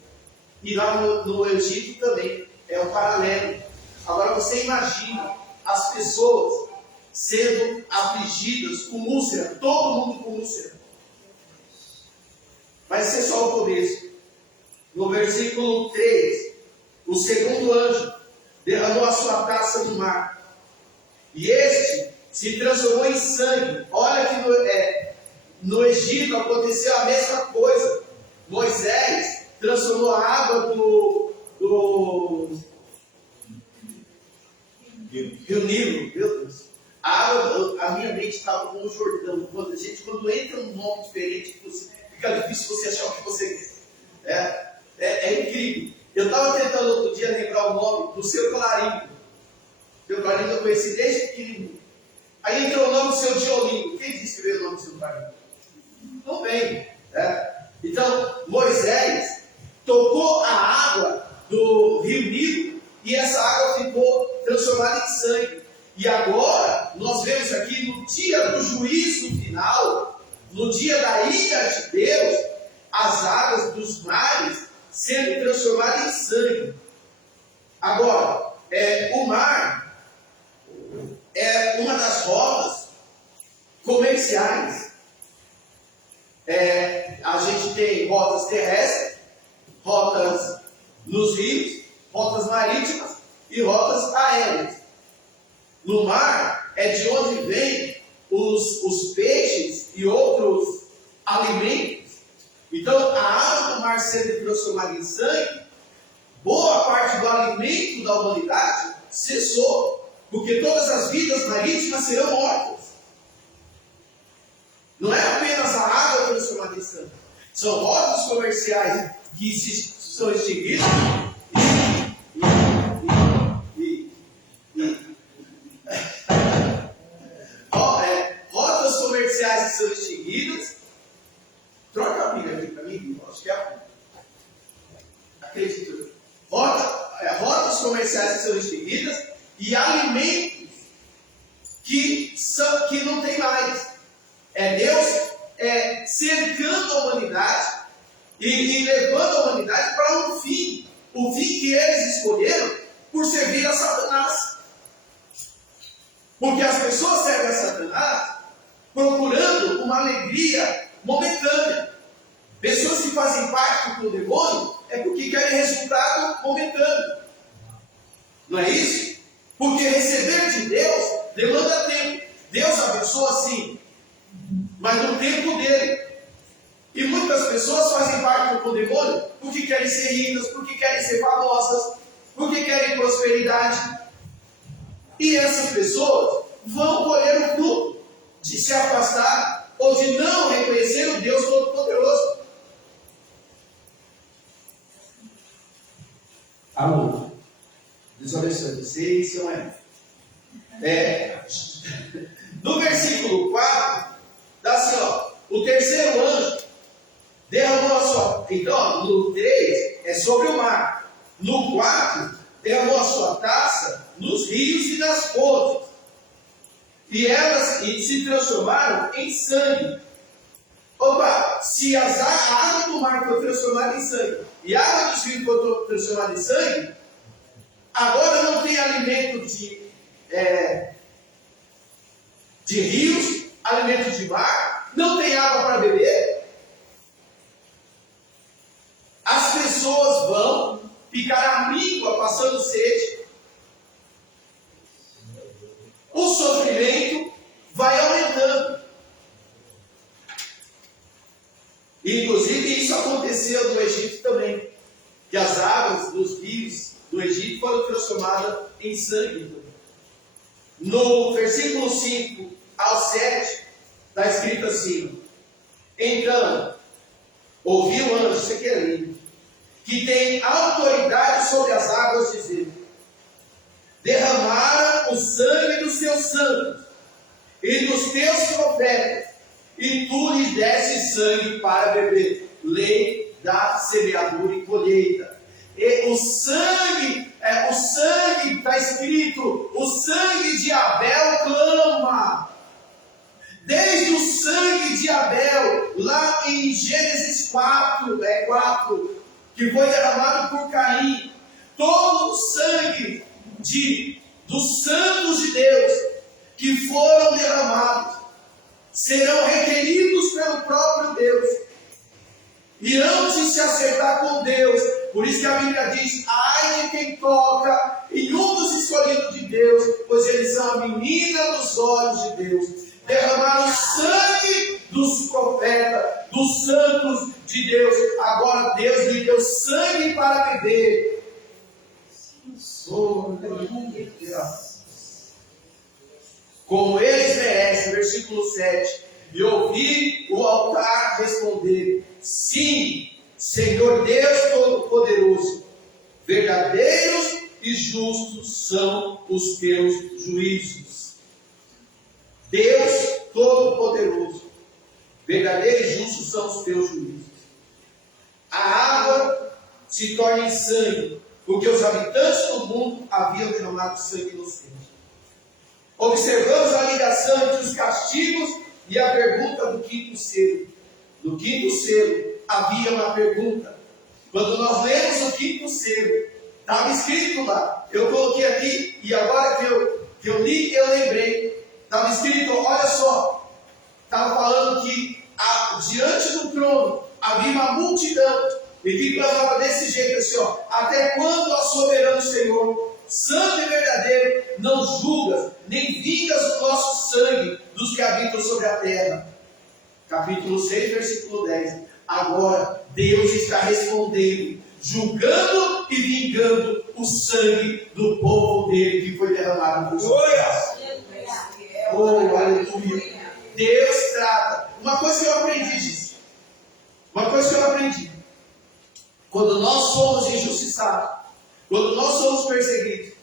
E lá no Egito também é um paralelo. Agora você imagina as pessoas sendo afligidas com úlcera, todo mundo com úlcera. Vai ser só o começo. No versículo 3, o segundo anjo derramou a sua taça no mar, e este se transformou em sangue. Olha que no Egito aconteceu a mesma coisa. Moisés transformou a água do Rio Nilo, meu Deus. A minha mente estava como o Jordão. Quando entra um nome diferente, fica difícil você achar o que você quer. É incrível. Eu estava tentando outro dia lembrar o nome do seu Clarindo. Seu Clarindo eu conheci desde pequenininho. Aí entrou o nome do seu Diolingo. Quem disse que veio o nome do seu Clarindo? Não vem. Então, Moisés tocou a água do Rio Nilo e essa água ficou transformada em sangue. E agora, nós vemos aqui no dia do juízo final, no dia da ira de Deus, as águas dos mares sendo transformadas em sangue. Agora, o mar é uma das rotas comerciais. A gente tem rotas terrestres, rotas nos rios, rotas marítimas e rotas aéreas. No mar é de onde vêm os peixes e outros alimentos. Então, a água do mar sendo transformada em sangue, boa parte do alimento da humanidade cessou, porque todas as vidas marítimas serão mortas. Não é apenas a água transformada em sangue, são rotas comerciais que são extinguidas rotas comerciais que são extinguidas. Troca a Bíblia aqui para mim, acho que acredito. Rotas comerciais que são extinguidas e alimentos que não tem mais. Deus cercando a humanidade e levando a humanidade para um fim. O fim que eles escolheram por servir a Satanás. Porque as pessoas servem a Satanás procurando uma alegria momentânea. Pessoas que fazem pacto com o demônio é porque querem resultado momentâneo. Não é isso? Porque receber de Deus demanda tempo. Deus abençoa sim, mas no tempo dele. E muitas pessoas fazem pacto com o demônio porque querem ser ricas, porque querem ser famosas, porque querem prosperidade. E essas pessoas vão colher o fruto de se afastar ou de não reconhecer o Deus Todo-Poderoso. Alô? Deus abençoe você e seu irmão. No versículo 4, dá assim, o terceiro anjo derramou a sua... Então, no 3 é sobre o mar. No 4, derramou a sua taça nos rios e nas fontes. E elas se transformaram em sangue. Opa, se a água do mar foi transformada em sangue e a água dos rios foi transformada em sangue, agora não tem alimento de rios, alimento de mar, não tem água para beber. As pessoas vão ficar à míngua passando sede. O sofrimento vai aumentando. Inclusive isso aconteceu no Egito também, que as águas dos rios do Egito foram transformadas em sangue. No versículo 5 ao 7 está escrito assim: então ouvi o anjo, isso aqui é lindo, que tem autoridade sobre as águas, dizendo: derramaram o sangue dos teus santos e dos teus profetas, e tu lhes deste sangue para beber. Lei da semeadura e colheita. E o sangue, está escrito, o sangue de Abel clama. Desde o sangue de Abel, lá em Gênesis 4, que foi derramado por Caim, todo o sangue dos santos de Deus que foram derramados serão requeridos pelo próprio Deus. Irão se acertar com Deus. Por isso que a Bíblia diz: ai de quem toca em um dos escolhidos de Deus, pois eles são a menina dos olhos de Deus. Derramaram o sangue dos profetas, dos santos de Deus. Agora Deus lhe deu sangue para beber. Oh, como eles merecem, versículo 7. E ouvi o altar responder: sim, Senhor Deus Todo-Poderoso, verdadeiros e justos são os teus juízos. Deus Todo-Poderoso, verdadeiros e justos são os teus juízos. A água se torna em sangue, porque os habitantes do mundo haviam derramado sangue inocente. Observamos a ligação entre os castigos e a pergunta do quinto selo. No quinto selo havia uma pergunta. Quando nós lemos o quinto selo, estava escrito lá. Eu coloquei aqui e agora que eu li, eu lembrei. Estava escrito, olha só. Estava falando que diante do trono havia uma multidão e que clamava desse jeito assim, ó: até quando, ó soberano Senhor, santo e verdadeiro, não julgas, nem vingas o nosso sangue dos que habitam sobre a terra? Capítulo 6, versículo 10. Agora Deus está respondendo, julgando e vingando o sangue do povo dele que foi derramado por sua casa. Oh, aleluia. Deus trata. Uma coisa que eu aprendi, gente. Uma coisa que eu aprendi. Quando nós somos injustiçados, quando nós somos perseguidos,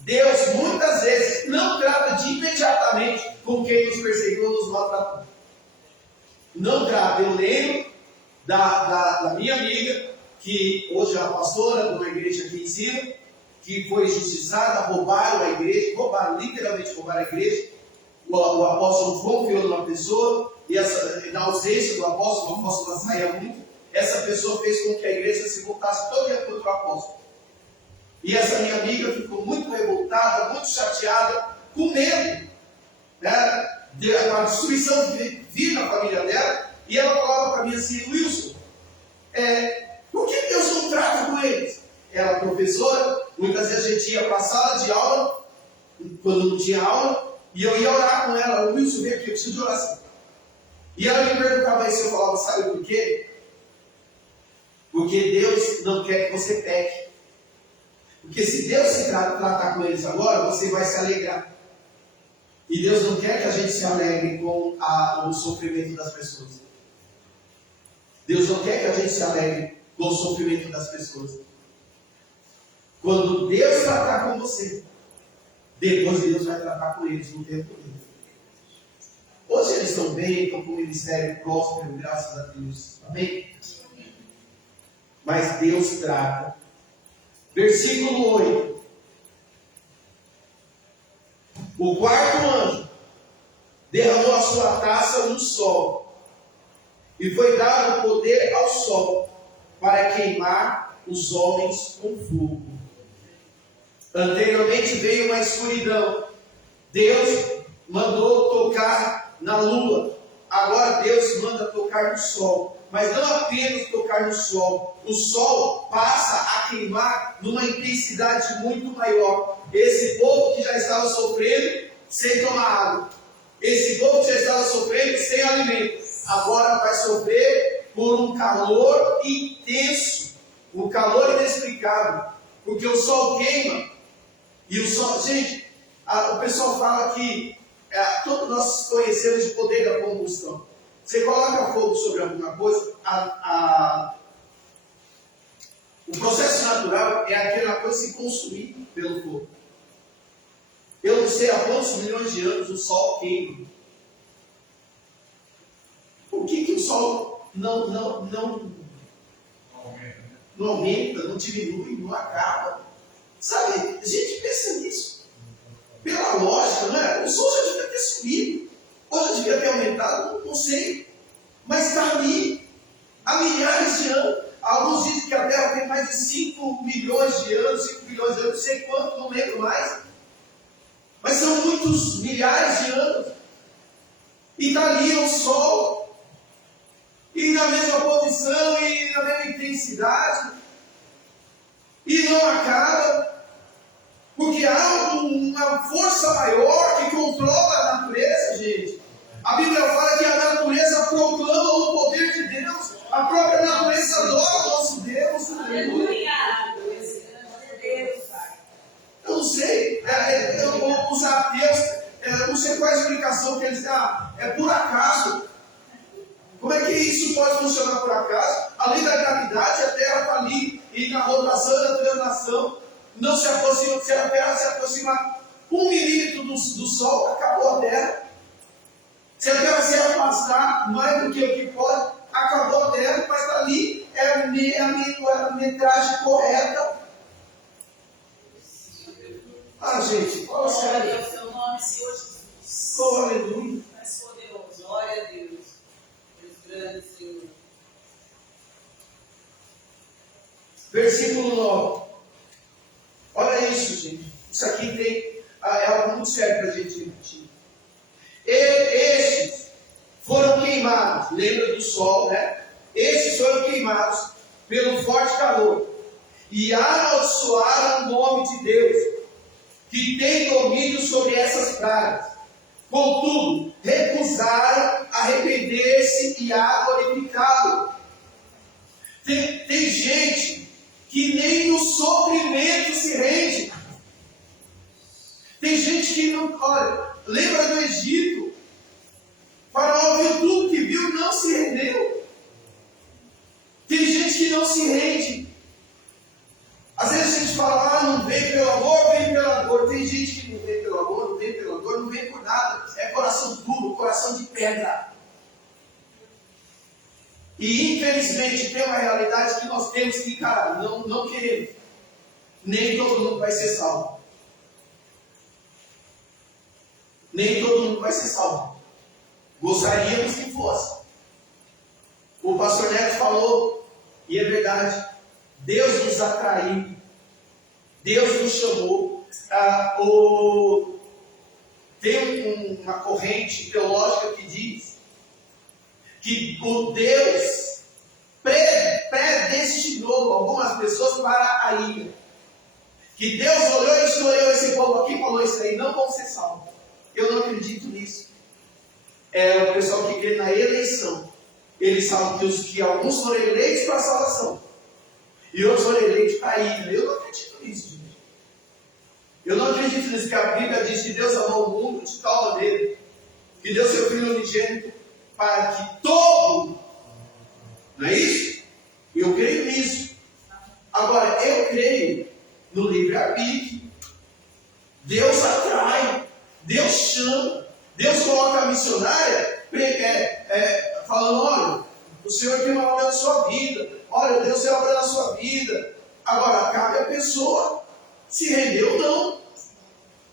Deus muitas vezes não trata de imediatamente com quem nos perseguiu ou nos maltratou. Não trata. Eu lembro da minha amiga, que hoje é a pastora de uma igreja aqui em cima, que foi injustiçada, roubaram a igreja, literalmente roubaram a igreja. O apóstolo confiou numa pessoa, e na ausência do apóstolo, o apóstolo saía muito, essa pessoa fez com que a igreja se voltasse todo dia contra o apóstolo. E essa minha amiga ficou muito revoltada, muito chateada, com medo, né, da destruição vir na família dela. E ela falava para mim assim: Wilson, por que Deus não trata com eles? Ela, professora, muitas vezes a gente ia para a sala de aula, quando não tinha aula, e eu ia orar com ela. Wilson, vem aqui, eu preciso de oração. E ela me perguntava isso, eu falava: sabe por quê? Porque Deus não quer que você peque. Porque se Deus se tratar com eles agora, você vai se alegrar. E Deus não quer que a gente se alegre com o sofrimento das pessoas. Deus não quer que a gente se alegre com o sofrimento das pessoas. Quando Deus tratar com você, depois Deus vai tratar com eles no tempo dele. Hoje eles estão bem, estão com o ministério próspero, graças a Deus. Amém? Mas Deus trata. Versículo 8. O quarto anjo derramou a sua taça no sol, e foi dado poder ao sol para queimar os homens com fogo. Anteriormente veio uma escuridão. Deus mandou tocar na lua. Agora Deus manda tocar no sol. Mas não apenas tocar no sol. O sol passa a queimar numa intensidade muito maior. Esse povo que já estava sofrendo sem tomar água, esse povo que já estava sofrendo sem alimento, agora vai sofrer por um calor intenso, um calor inexplicável, porque o sol queima. E o sol, gente, o pessoal fala que todos nós conhecemos o poder da combustão. Você coloca fogo sobre alguma coisa, o processo natural é aquela coisa se consumir pelo fogo. Eu não sei há quantos milhões de anos o sol queima. Por que o sol não não aumenta, não diminui, não acaba. Sabe, a gente pensa nisso. Pela lógica, não é? O sol já devia ter subido, ou já devia ter aumentado, não sei. Mas está ali, há milhares de anos. Alguns dizem que a Terra tem mais de 5 milhões de anos, 5 bilhões de anos, não sei quanto, não lembro mais. Mas são muitos milhares de anos. E está ali o Sol, e na mesma posição, e na mesma intensidade, e não acaba, porque há uma força maior que controla a natureza, gente. A Bíblia fala que a natureza proclama o poder de Deus, a própria natureza adora o nosso Deus. Aleluia. Eu não sei, os ateus, eu não sei qual é a explicação que eles dão, é por acaso. Como é que isso pode funcionar por acaso? Além da gravidade, a Terra está ali, e na rotação e na translação, não se aproxima, se a Terra se aproximar 1 milímetro do Sol, acabou a Terra. Se a Terra se afastar mais do que o que pode, acabou a Terra, mas está ali, é a metragem correta. Ah, gente, fala sério. Glória ao seu nome, Senhor Jesus. Oh, aleluia. Mais poderoso. Glória a Deus. Deus grande, Senhor. Versículo 9. Olha isso, gente. Isso aqui é algo muito sério para a gente repetir. Estes foram queimados. Lembra do sol, né? Estes foram queimados pelo forte calor. E amaldiçoaram o nome de Deus, que tem domínio sobre essas pragas. Contudo, recusaram arrepender-se e a glorificá-lo. Tem gente que nem no sofrimento se rende. Tem gente que não. Olha, lembra do Egito? O faraó viu tudo que viu e não se rendeu. Tem gente que não se rende. Às vezes a gente fala, não vem pelo amor, vem pela dor. Tem gente que não vem pelo amor, não vem pela dor, não vem por nada. É coração duro, coração de pedra. E infelizmente tem uma realidade que nós temos que encarar. Não queremos. Nem todo mundo vai ser salvo. Nem todo mundo vai ser salvo. Gostaríamos que fosse. O pastor Neto falou, e é verdade, Deus nos atraiu, Deus nos chamou. Tem uma corrente teológica que diz que o Deus predestinou algumas pessoas para a ira. Que Deus olhou e escolheu esse povo aqui e falou: isso aí não vão ser salvos. Eu não acredito nisso. É o pessoal que crê na eleição. Eles sabem que alguns foram eleitos para a salvação e outros foram eleitos para a ira. Eu não acredito nisso, gente. Eu não acredito nisso, que a Bíblia diz que Deus amou o mundo de tal maneira que deu seu Filho unigênito para que todo, não é isso? Eu creio nisso. Agora, eu creio no livre-arbítrio. Deus atrai, Deus chama, Deus coloca a missionária falando: olha, o Senhor tem uma obra na sua vida, olha, Deus tem uma obra na sua vida. Agora, cabe a pessoa se render ou não.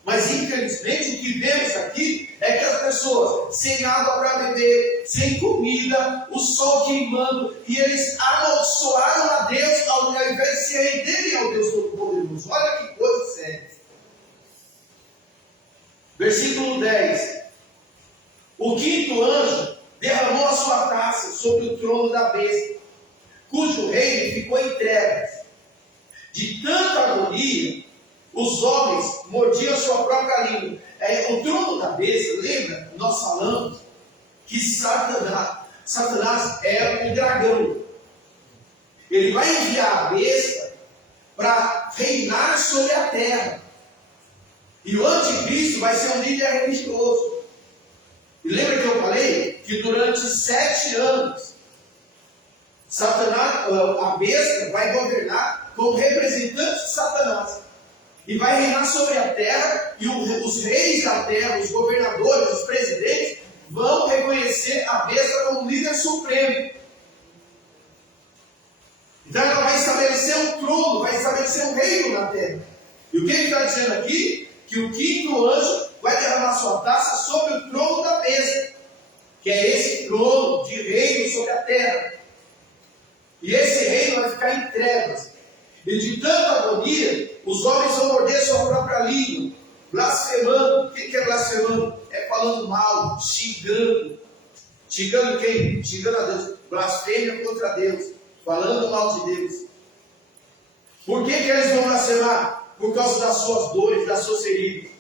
Mas infelizmente o que vemos aqui é que as pessoas sem água para beber, sem comida, o sol queimando, e eles amaldiçoaram a Deus ao invés de se renderem ao Deus Todo-Poderoso. Olha que coisa séria. Versículo 10. O quinto anjo derramou a sua taça sobre o trono da besta, cujo reino ficou em trevas. De tanta agonia, os homens mordiam sua própria língua. O trono da besta, lembra? Nós falamos que Satanás é o dragão. Ele vai enviar a besta para reinar sobre a terra. E o anticristo vai ser um líder religioso. E lembra que eu falei que durante 7 anos Satanás, a besta, vai governar como representante de Satanás. E vai reinar sobre a terra, e os reis da terra, os governadores, os presidentes, vão reconhecer a besta como líder supremo. Então ela vai estabelecer um trono, vai estabelecer um reino na terra. E o que ele está dizendo aqui? Que o quinto anjo vai derramar sua taça sobre o trono da besta, que é esse trono de reino sobre a terra. E esse reino vai ficar em trevas. E de tanta agonia, os homens vão morder sua própria língua, blasfemando. O que é blasfemando? É falando mal, xingando. Xingando quem? Xingando a Deus. Blasfêmia contra Deus, falando mal de Deus. Por que eles vão blasfemar? Por causa das suas dores, das suas feridas.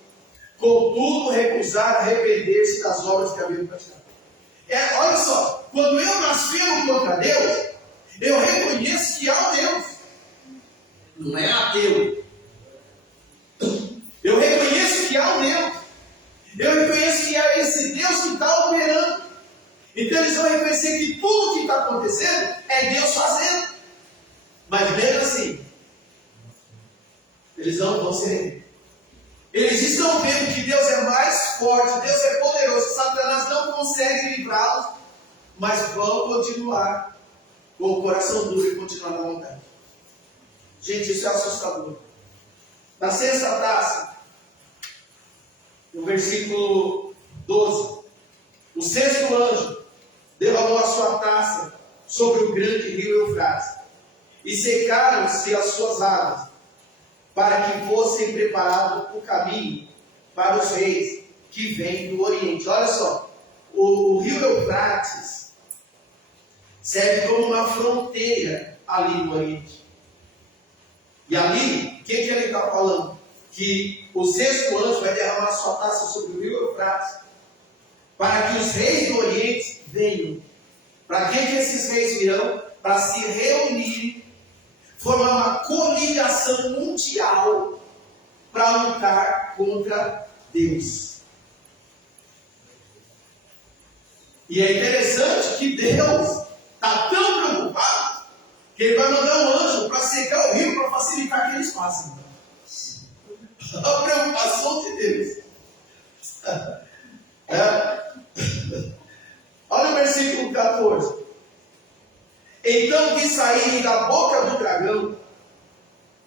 Contudo, recusar arrepender-se das obras que haviam praticado. Olha só, quando eu blasfemo contra Deus, eu reconheço que há um Deus. Não é ateu. Eu reconheço que há um Deus. Eu reconheço que é esse Deus que está operando. Então eles vão reconhecer que tudo que está acontecendo é Deus fazendo. Mas mesmo assim, eles não vão se render. Eles estão vendo que Deus é mais forte, Deus é poderoso, Satanás não consegue livrá-los, mas vão continuar com o coração duro e continuar na vontade. Gente, isso é assustador. Na sexta taça, no versículo 12, o sexto anjo derramou a sua taça sobre o grande rio Eufrates, e secaram-se as suas águas, para que fossem preparados o caminho para os reis que vêm do Oriente. Olha só, o rio Eufrates serve como uma fronteira ali no Oriente. E ali, o que ele está falando? Que o sexto anjo vai derramar sua taça sobre o rio Eufrates, para que os reis do Oriente venham. Para que esses reis virão? Para se reunirem, formar uma coligação mundial para lutar contra Deus. E é interessante que Deus está tão preocupado que Ele vai mandar um anjo para secar o rio, para facilitar que eles passem. A preocupação de Deus. Olha o versículo 14. Então que saírem da boca do dragão,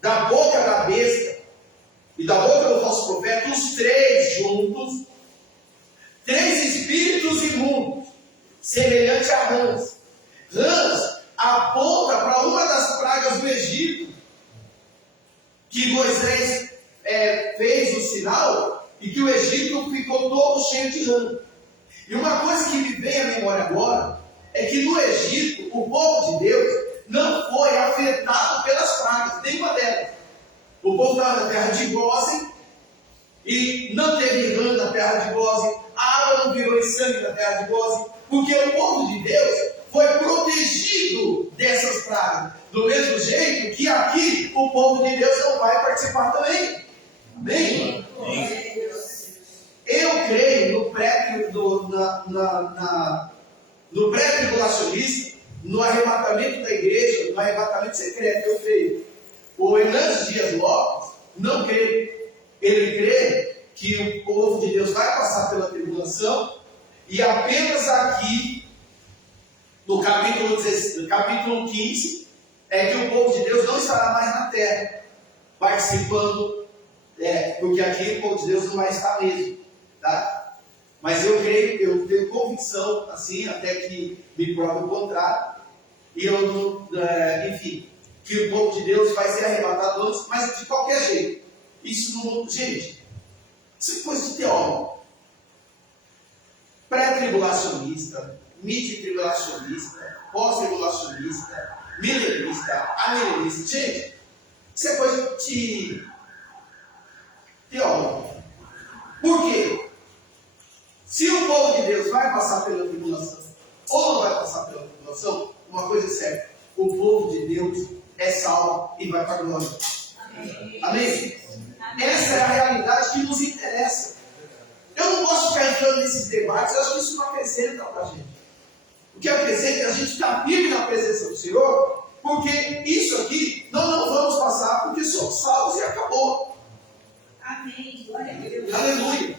da boca da besta e da boca do falso profeta, os três juntos, três espíritos imundos, semelhante a rãs. Rãs aponta para uma das pragas do Egito, que Moisés fez o sinal, e que o Egito ficou todo cheio de rã. E uma coisa que me vem à memória agora, é que no Egito, o povo de Deus não foi afetado pelas pragas, nenhuma delas. O povo estava na terra de Gósen, e não teve rã na terra de Gósen, a água não virou em sangue na terra de Gósen, porque o povo de Deus foi protegido dessas pragas. Do mesmo jeito que aqui, o povo de Deus não vai participar também. Amém? Amém. Eu creio no pré-tribulacionista, no arrebatamento da igreja, no arrebatamento secreto, eu creio. O Hernandes Dias Lopes não crê. Ele crê que o povo de Deus vai passar pela tribulação, e apenas aqui, no capítulo 15, é que o povo de Deus não estará mais na terra, participando, porque aqui o povo de Deus não vai estar mesmo. Tá? Mas eu creio, eu tenho convicção, assim, até que me prove o contrário, e enfim, que o povo de Deus vai ser arrebatado antes, mas de qualquer jeito. Isso não, gente, isso é coisa de teólogo. Pré-tribulacionista, mid-tribulacionista, pós-tribulacionista, milenista, amilenista, gente, isso é coisa de teólogo. Por quê? Se o povo de Deus vai passar pela tribulação ou não vai passar pela tribulação, uma coisa é certa: o povo de Deus é salvo e vai para a glória. Amém? Amém? Essa é a realidade que nos interessa. Eu não posso ficar entrando nesses debates, eu acho que isso não acrescenta para a gente. O que acrescenta é a gente ficar firme na presença do Senhor, porque isso aqui nós não vamos passar, porque somos salvos e acabou. Amém. Glória a Deus. Aleluia.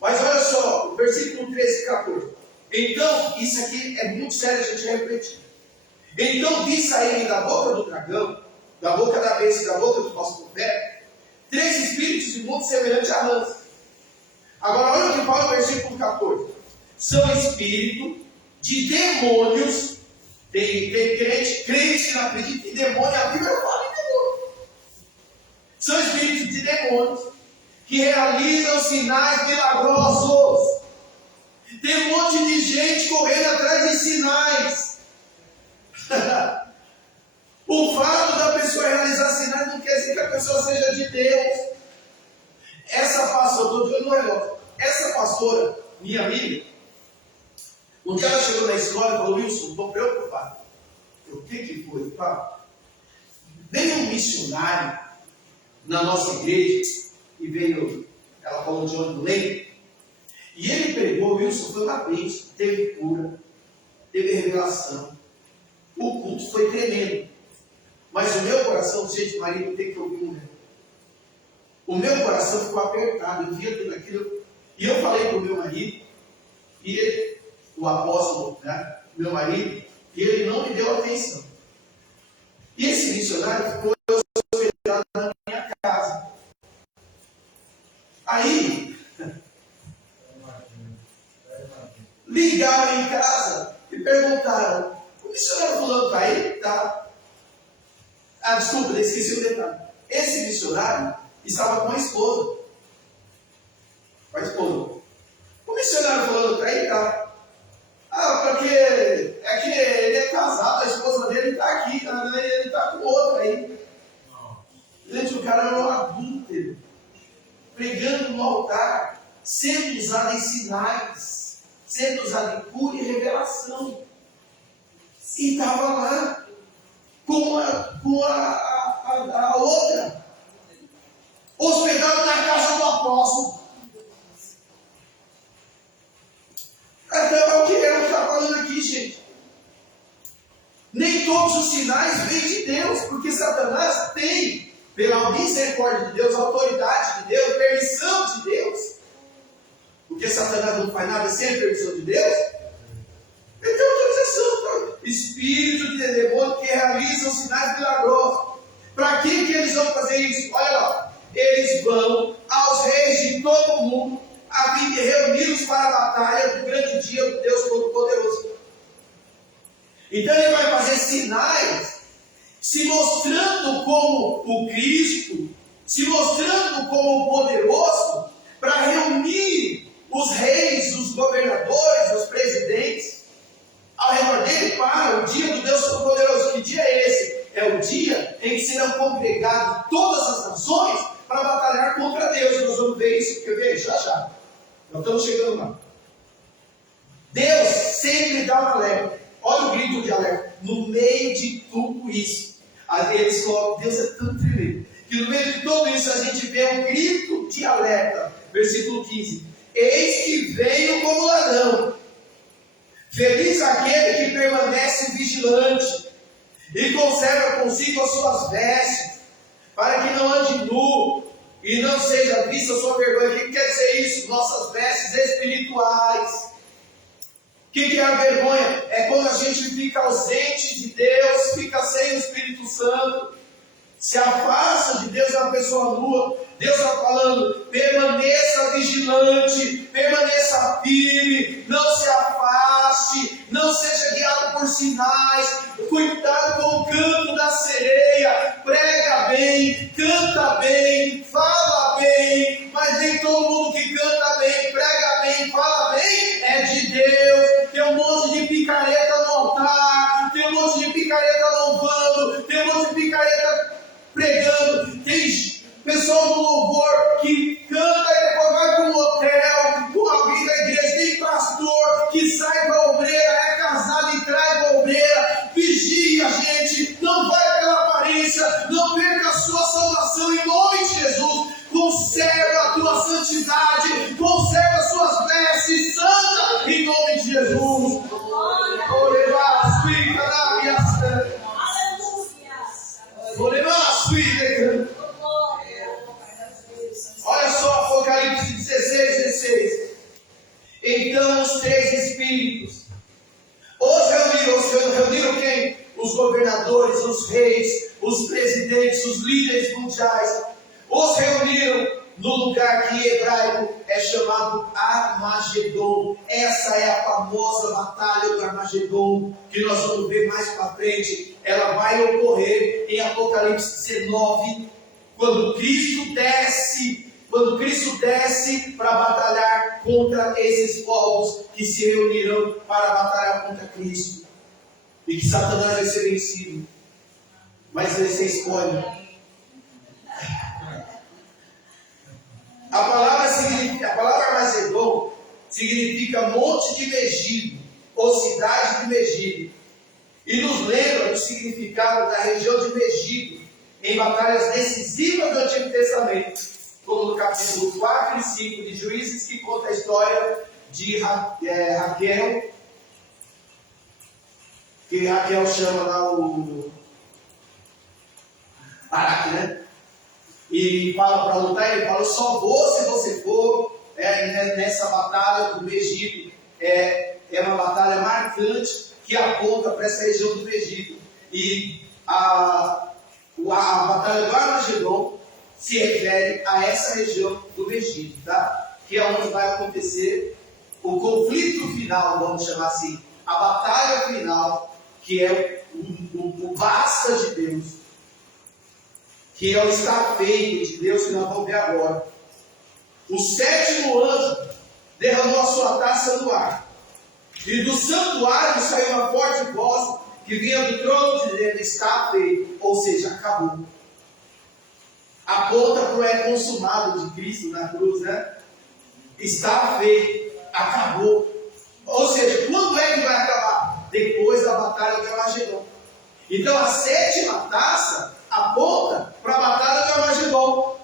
Mas olha só, o versículo 13 e 14. Então, isso aqui é muito sério a gente refletir. Então vi saírem da boca do dragão, da boca da besta e da boca do falso profeta, 3 espíritos imundos semelhantes a rãs. Agora olha o que fala no versículo 14. São espíritos de demônios. Tem crente que não acredita em demônio, a Bíblia fala em demônio. São espíritos de demônios que realizam sinais milagrosos. Tem um monte de gente correndo atrás de sinais. O fato da pessoa realizar sinais não quer dizer que a pessoa seja de Deus. Essa pastora, minha amiga, um dia ela chegou na escola e falou: Wilson, estou preocupado. O que foi? Veio um missionário na nossa igreja, e veio, ela falou de onde lembro, e ele pregou, Wilson, foi uma bênção, teve cura, teve revelação, o culto foi tremendo, mas o meu coração, gente, marido, tem que ouvir um negócio. O meu coração ficou apertado, eu via tudo aquilo, e eu falei para o meu marido, e ele, o apóstolo, né, meu marido, e ele não me deu atenção. E esse missionário foi hospedado na minha casa. Aí, ligaram em casa e perguntaram: o missionário fulano está aí? Tá. Ah, desculpa, eu esqueci o detalhe. Esse missionário estava com a esposa. Com a esposa. O missionário fulano está aí? Tá. Ah, porque é que ele é casado, a esposa dele está aqui, ele está com outro aí. Gente, o cara era um adúltero, pregando no altar, sendo usado em sinais, sendo usado em cura e revelação. E estava lá com a outra, hospedado na casa do apóstolo. Então é o que está falando aqui, gente. Nem todos os sinais vêm de Deus, porque Satanás tem, pela misericórdia de Deus, autoridade de Deus, permissão de Deus. Porque Satanás não faz nada sem a permissão de Deus. Ele tem autorização para espírito de demônio que realizam sinais milagrosos. Para que eles vão fazer isso? Olha lá, eles vão aos reis de todo o mundo, a fim de reuni-los para a batalha do grande dia do Deus Todo-Poderoso. Então ele vai fazer sinais, se mostrando como o Cristo, se mostrando como o poderoso, para reunir os reis, os governadores, os presidentes, ao redor dele para o dia do Deus Todo-Poderoso. Que dia é esse? É o dia em que serão congregadas todas as nações para batalhar contra Deus. Nós vamos ver isso, quer ver? Já. Nós estamos chegando lá. Deus sempre dá um alerta. Olha o grito de alerta. No meio de tudo isso, eles colocam, Deus é tão tremendo, que no meio de tudo isso a gente vê um grito de alerta. Versículo 15. Eis que veio como ladrão. Feliz aquele que permanece vigilante e conserva consigo as suas vestes, para que não ande nu e não seja vista a sua vergonha. O que quer dizer isso? Nossas vestes espirituais. O que é a vergonha? É quando a gente fica ausente de Deus, fica sem o Espírito Santo, se afasta de Deus, é uma pessoa nua. Deus está falando: permaneça vigilante, permaneça firme, não se afaste, não seja guiado por sinais, cuidado com o canto da sereia, prega bem, canta bem, fala bem, mas nem todo mundo que canta bem, prega bem, fala bem, é de Deus. Tem um monte de picareta no altar, tem um monte de picareta louvando, tem um monte de picareta pregando, tem pessoal do louvor que canta e depois vai para um hotel, com alguém da igreja, tem pastor que sai para a obreira, é casado e traz para a obreira. Vigia, gente, não vai pela aparência, não perca a sua salvação em nome de Jesus. Conserva a tua santidade, conserva as suas vestes santas em nome de Jesus. Olha só, Apocalipse 16. Então os 3 espíritos os reuniram quem? os governadores, os reis, os presidentes, os líderes mundiais, os reuniram no lugar que em hebraico é chamado Armagedon. Essa é a famosa batalha do Armagedon, que nós vamos ver mais para frente. Ela vai ocorrer em Apocalipse 19, quando Cristo desce para batalhar contra esses povos que se reunirão para batalhar contra Cristo. E que Satanás vai ser vencido. Mas você escolhe. A palavra Armagedon significa monte de Megido, ou cidade de Megido. E nos lembra do significado da região de Megido em batalhas decisivas do Antigo Testamento, como no capítulo 4 e 5 de Juízes, que conta a história de Raquel, que Raquel chama lá o Baraque, né? E fala para lutar, ele fala: só vou se você for nessa batalha do Megido. É uma batalha marcante que aponta para essa região do Megido. E a batalha do Armagedon se refere a essa região do Megido, tá? Que é onde vai acontecer o conflito final, vamos chamar assim, a batalha final, que é o basta de Deus, que é o está feito de Deus, que nós vamos ver agora. O sétimo anjo derramou a sua taça no ar, e do santuário saiu uma forte voz que vinha do trono dizendo: está feito, ou seja, acabou. Aponta para o consumado de Cristo na cruz, né? Está feito, acabou. Ou seja, quando é que vai acabar? Depois da batalha de Armagedon. Então a sétima taça aponta para a batalha de Armagedon,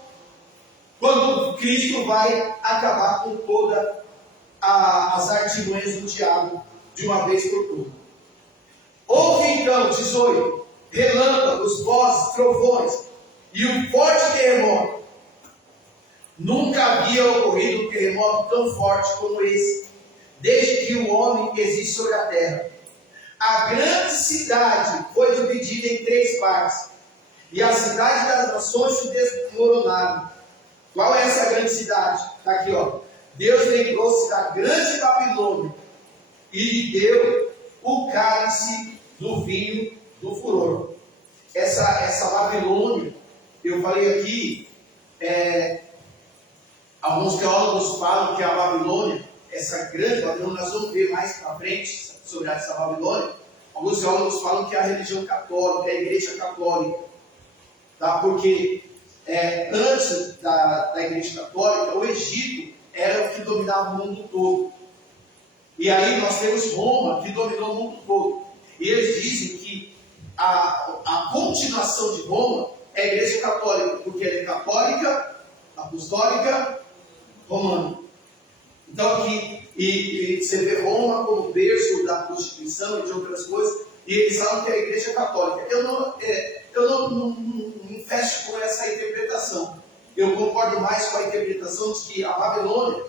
quando Cristo vai acabar com todas as artimanhas do diabo de uma vez por todas. Houve então, 18, relâmpagos, vozes, trovões e um forte terremoto. Nunca havia ocorrido um terremoto tão forte como esse, desde que o homem existe sobre a terra. A grande cidade foi dividida em 3 partes, e a cidade das nações se desmoronaram. Qual é essa grande cidade? Está aqui, ó. Deus lembrou-se da grande Babilônia e lhe deu o cálice do vinho do furor. Essa Babilônia, eu falei aqui, alguns teólogos falam que a Babilônia, essa grande Babilônia, nós vamos ver mais para frente sobre essa Babilônia. Alguns teólogos falam que é a religião católica, a igreja católica, tá? Porque antes da igreja católica, o Egito era o que dominava o mundo todo. E aí nós temos Roma, que dominou o mundo todo. E eles dizem que a continuação de Roma é a igreja católica, porque ela é católica, apostólica, romana. Então aqui, e você vê Roma como berço da Constituição e de outras coisas, e eles falam que é a igreja católica. Eu não me fecho com essa interpretação. Eu concordo mais com a interpretação de que a Babilônia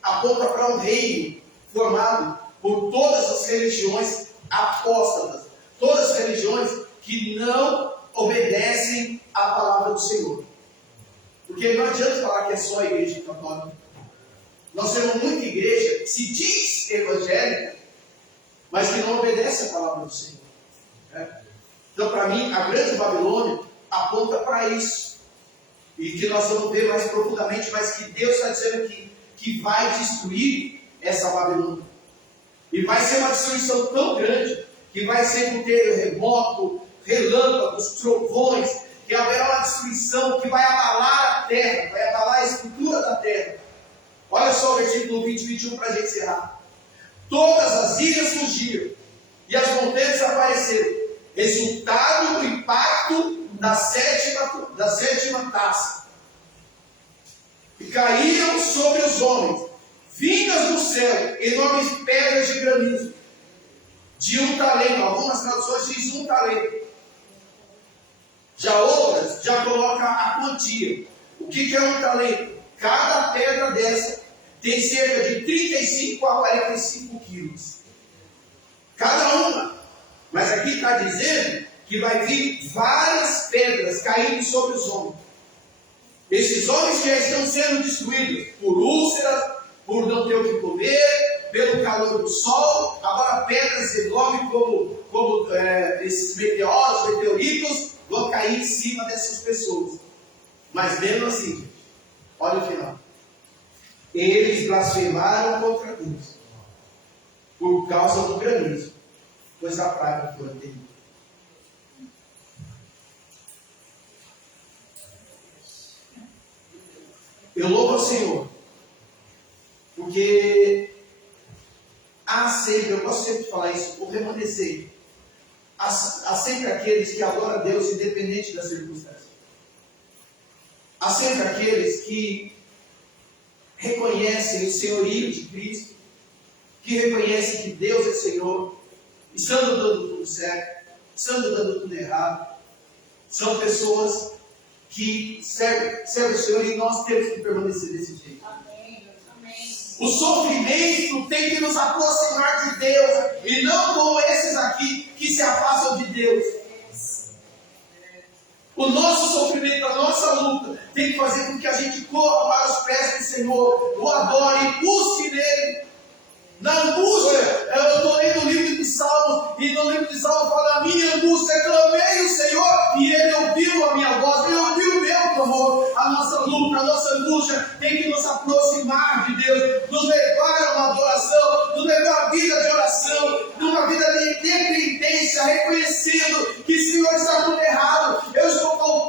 aponta para um reino formado por todas as religiões apóstatas, todas as religiões que não obedecem à palavra do Senhor. Porque não adianta falar que é só a igreja católica. Nós temos muita igreja que se diz evangélica, mas que não obedece à palavra do Senhor. Então, para mim, a grande Babilônia aponta para isso. E que nós vamos ver mais profundamente, mas que Deus está dizendo que vai destruir essa Babilônia. E vai ser uma destruição tão grande, que vai ser com terremoto, relâmpagos, trovões, que haverá uma destruição que vai abalar a terra, vai abalar a estrutura da terra. Olha só o versículo 20 e 21 para a gente encerrar. Todas as ilhas fugiram, e as montanhas desapareceram, resultado do impacto da sétima taça. E caíram sobre os homens, vindas do céu, enormes pedras de granizo, de 1 talento. Algumas traduções dizem 1 talento. Já outras já colocam a quantia. O que é 1 talento? Cada pedra dessa tem cerca de 35 a 45 quilos. Cada uma. Mas aqui está dizendo que vai vir várias pedras caindo sobre os homens. Esses homens que já estão sendo destruídos por úlceras, por não ter o que comer, pelo calor do sol. Agora pedras enormes como esses meteoros, meteoritos, vão cair em cima dessas pessoas. Mas mesmo assim, olha o final. Eles blasfemaram contra Deus por causa do granizo, pois a praga foi terrível. Eu louvo ao Senhor, porque há sempre, eu gosto sempre de falar isso, o remanescente. Há sempre aqueles que adoram a Deus independente das circunstâncias. Há sempre aqueles que reconhecem o senhorio de Cristo, que reconhecem que Deus é Senhor, estando dando tudo certo, estando dando tudo errado. São pessoas que servem o Senhor e nós temos que permanecer desse jeito. Amém. Amém. O sofrimento tem que nos aproximar de Deus e não como esses aqui que se afastam de Deus. O nosso sofrimento, a nossa luta tem que fazer com que a gente corra para os pés do Senhor, o adore e busque nele. Na angústia, eu estou lendo o livro de Salmos, e no livro de Salmos fala: a minha angústia, clamei o Senhor, e Ele ouviu a minha voz, Ele ouviu o meu clamor. A nossa luta, a nossa angústia tem que nos aproximar de Deus, nos levar a uma adoração, nos levar a uma vida de oração, numa vida de dependência, reconhecendo que o Senhor está tudo errado,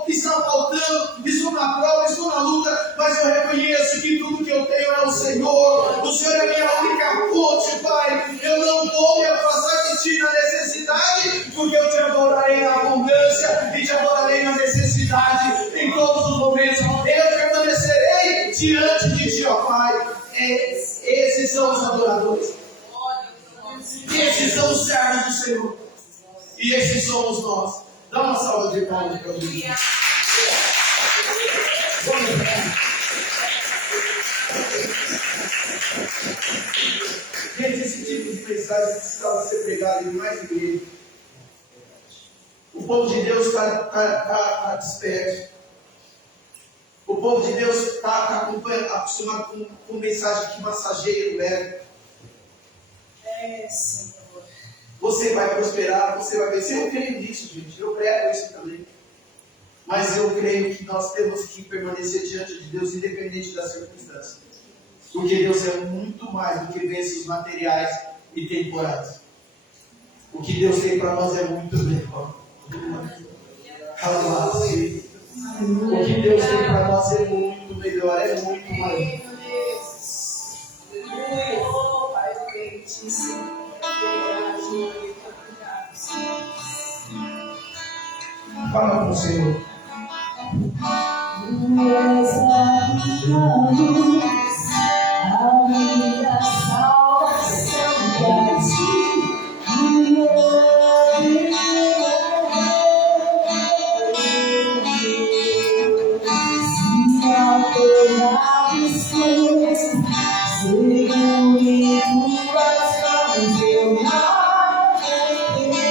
está faltando, estou na prova, estou na luta, mas eu reconheço que tudo que eu tenho é o Senhor. O Senhor é a minha única fonte, Pai. Eu não vou me afastar de Ti na necessidade, porque eu Te adorarei na abundância e Te adorarei na necessidade, em todos os momentos. Eu permanecerei diante de Ti, ó Pai. Esses são os adoradores. Esses são os servos do Senhor. E esses somos nós. Dá uma salva de palmas para mim. Gente, esse tipo de mensagem precisava ser pregado em mais igreja. O povo de Deus está desperto. O povo de Deus está acostumado com mensagem que massageia o ego. Senhor. Você vai prosperar, você vai vencer. Eu creio nisso, gente. Eu prego isso também. Mas eu creio que nós temos que permanecer diante de Deus, independente das circunstâncias. Porque Deus é muito mais do que bênçãos materiais e temporais. O que Deus tem para nós é muito melhor. O que Deus tem para nós é muito melhor, é muito maior. Oh, Pai, eu creio em Ti, Senhor. Fala com o Senhor. A minha salvação para Ti. Se alterar os seus, seguro em Tuas mãos, eu não temerei.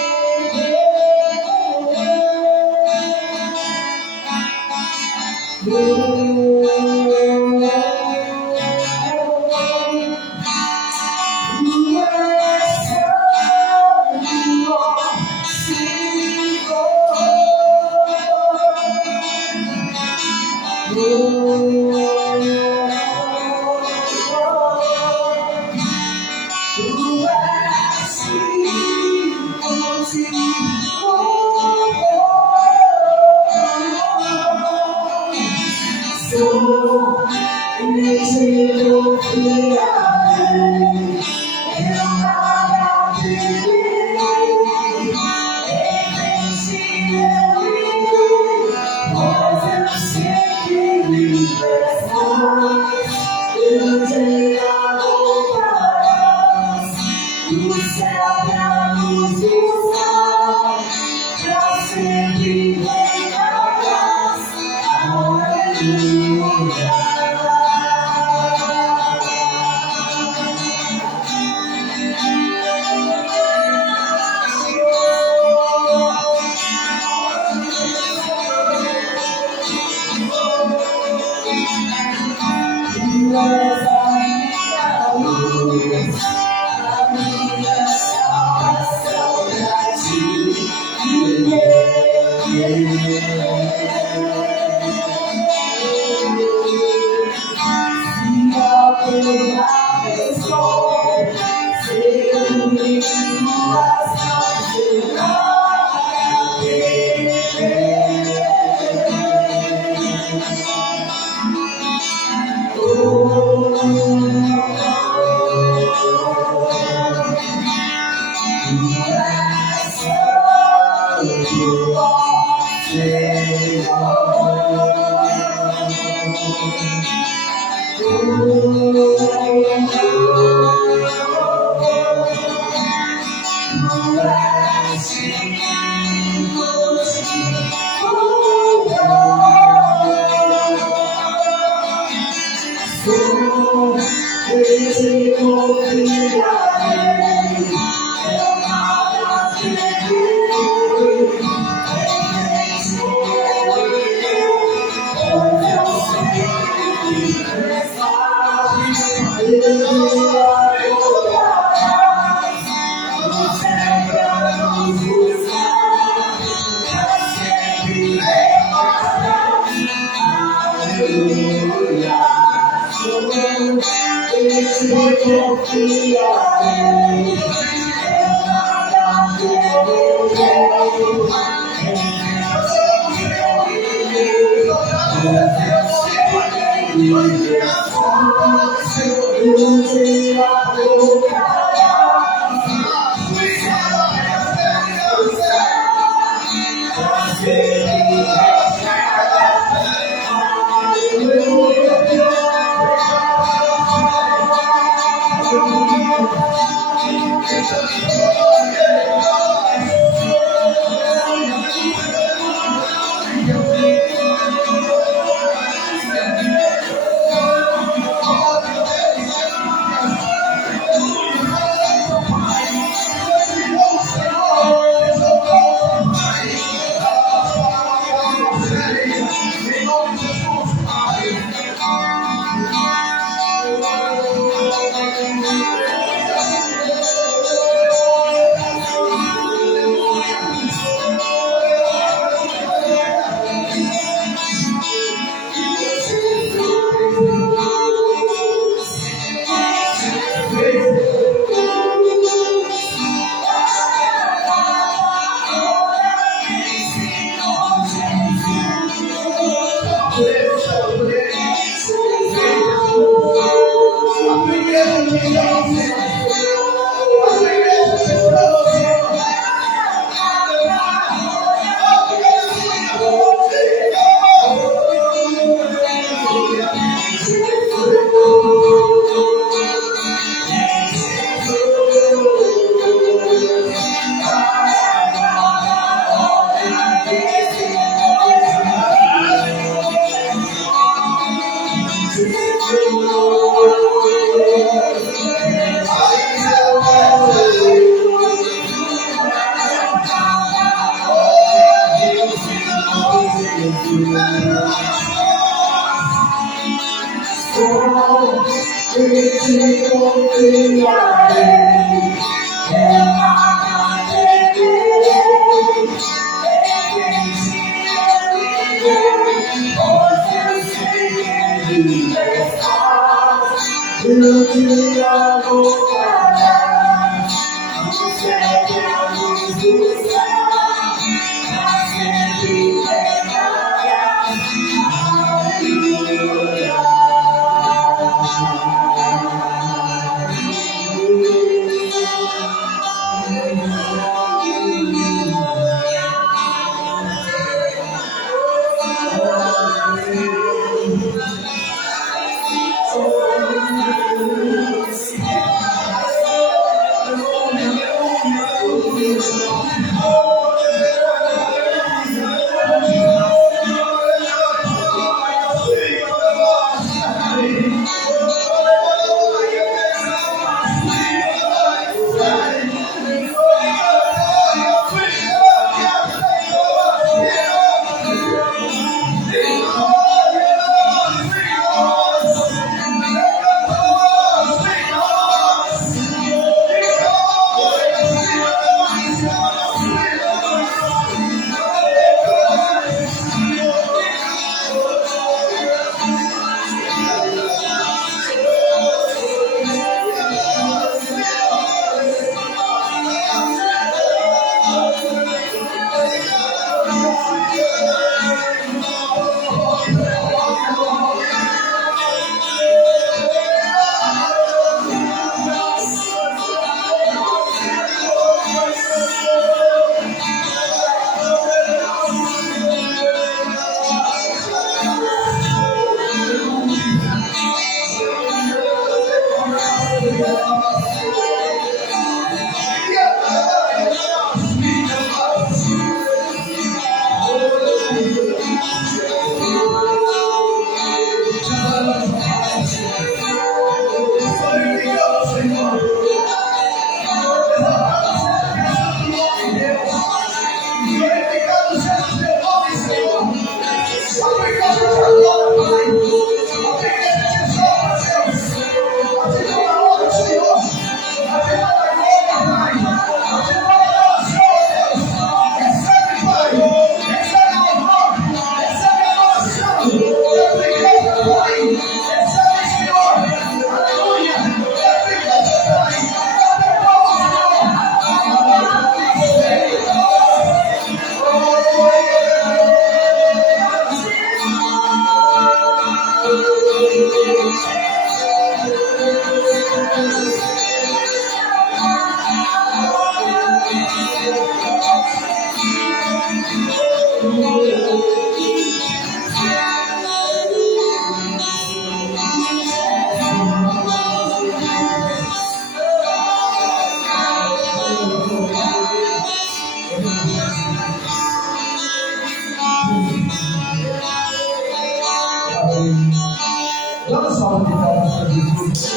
Dá uma salva de palmas para Jesus.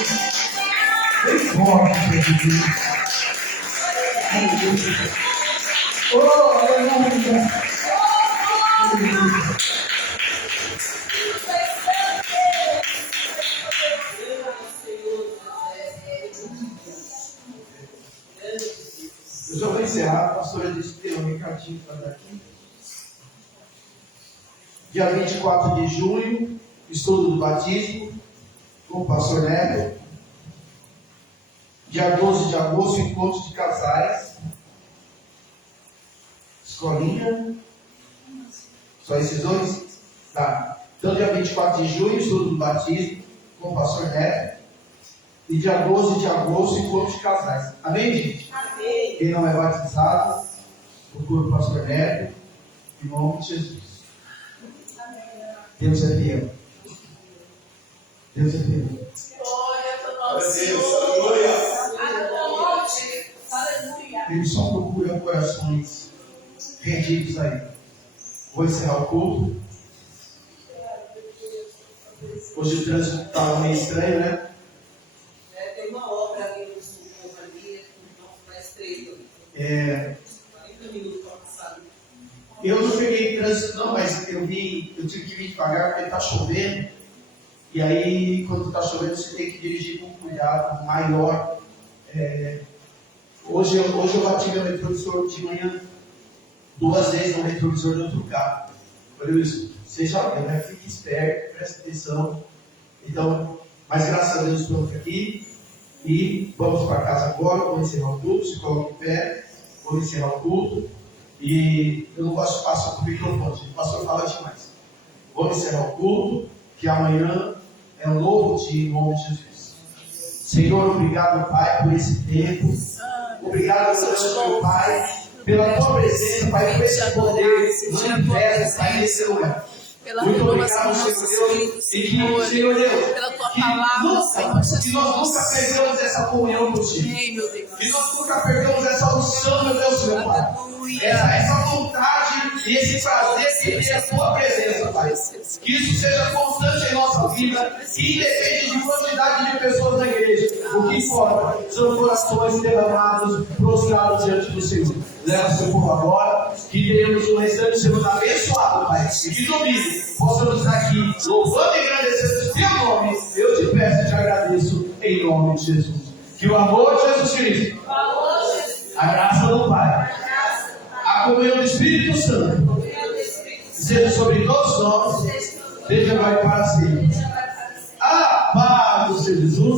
Bem forte para Jesus. Aleluia. Oh, aleluia. Eu já vou encerrar. A pastora disse que tem um recadinho para dar aqui. Dia 24 de junho, estudo do batismo com o pastor Neto. Dia 12 de agosto, encontro de casais. Escolinha. Só esses dois? Tá. Então, dia 24 de junho, estudo do batismo com o pastor Neto. E dia 12 de agosto, encontro de casais. Amém, gente? Amém. Quem não é batizado, procura o pastor Neto. Em nome de Jesus. Deus é fiel. Deus é fiel. Glória ao Glória a nosso Deus, Senhor. aleluia. Aleluia. Ele só procura corações rendidos a Ele. Vou encerrar o culto. Hoje o trânsito estava meio estranho, né? Tem uma obra ali no sul, ali, então vai estreito. 40 minutos para passar. Eu não peguei trânsito não, mas eu tive que vir devagar porque está chovendo. E aí, quando está chovendo, você tem que dirigir com cuidado maior. Hoje eu bati meu retrovisor de manhã 2 vezes no retrovisor do outro carro. Por isso, seja bem, né? Fique esperto, preste atenção. Então, mas graças a Deus estamos aqui. E vamos para casa agora, vamos encerrar o culto. Se coloque em pé, vamos encerrar o culto. E eu não gosto de passar com o microfone, gente. O pastor fala demais. Vamos encerrar o culto, que amanhã é um novo dia em nome de Jesus. Senhor, obrigado, Pai, por esse tempo. Obrigado, meu Pai, pela tua presença, Pai, por esse poder manifesto, Pai, nesse lugar. Muito obrigado, Senhor Deus, e que, Senhor Deus, pela tua palavra, Senhor Jesus. que nós nunca perdamos essa comunhão contigo. Amém, meu Deus. Que nós nunca perdamos essa unção, meu Deus, meu Pai. Essa vontade e esse prazer que tem a tua presença, Pai. Que isso seja constante em nossa vida, independente de quantidade de pessoas na igreja. O que importa são corações derramados, prostrados diante do Senhor. Leva o seu povo agora, que tenhamos um restante de semana abençoado, Pai. E que domingo possamos estar aqui louvando e agradecendo o teu nome. Eu te peço e te agradeço em nome de Jesus. Que o amor de Jesus Cristo, a graça do Pai, a comunhão do Espírito Santo seja sobre todos nós, desde agora e para sempre. A paz do Senhor Jesus.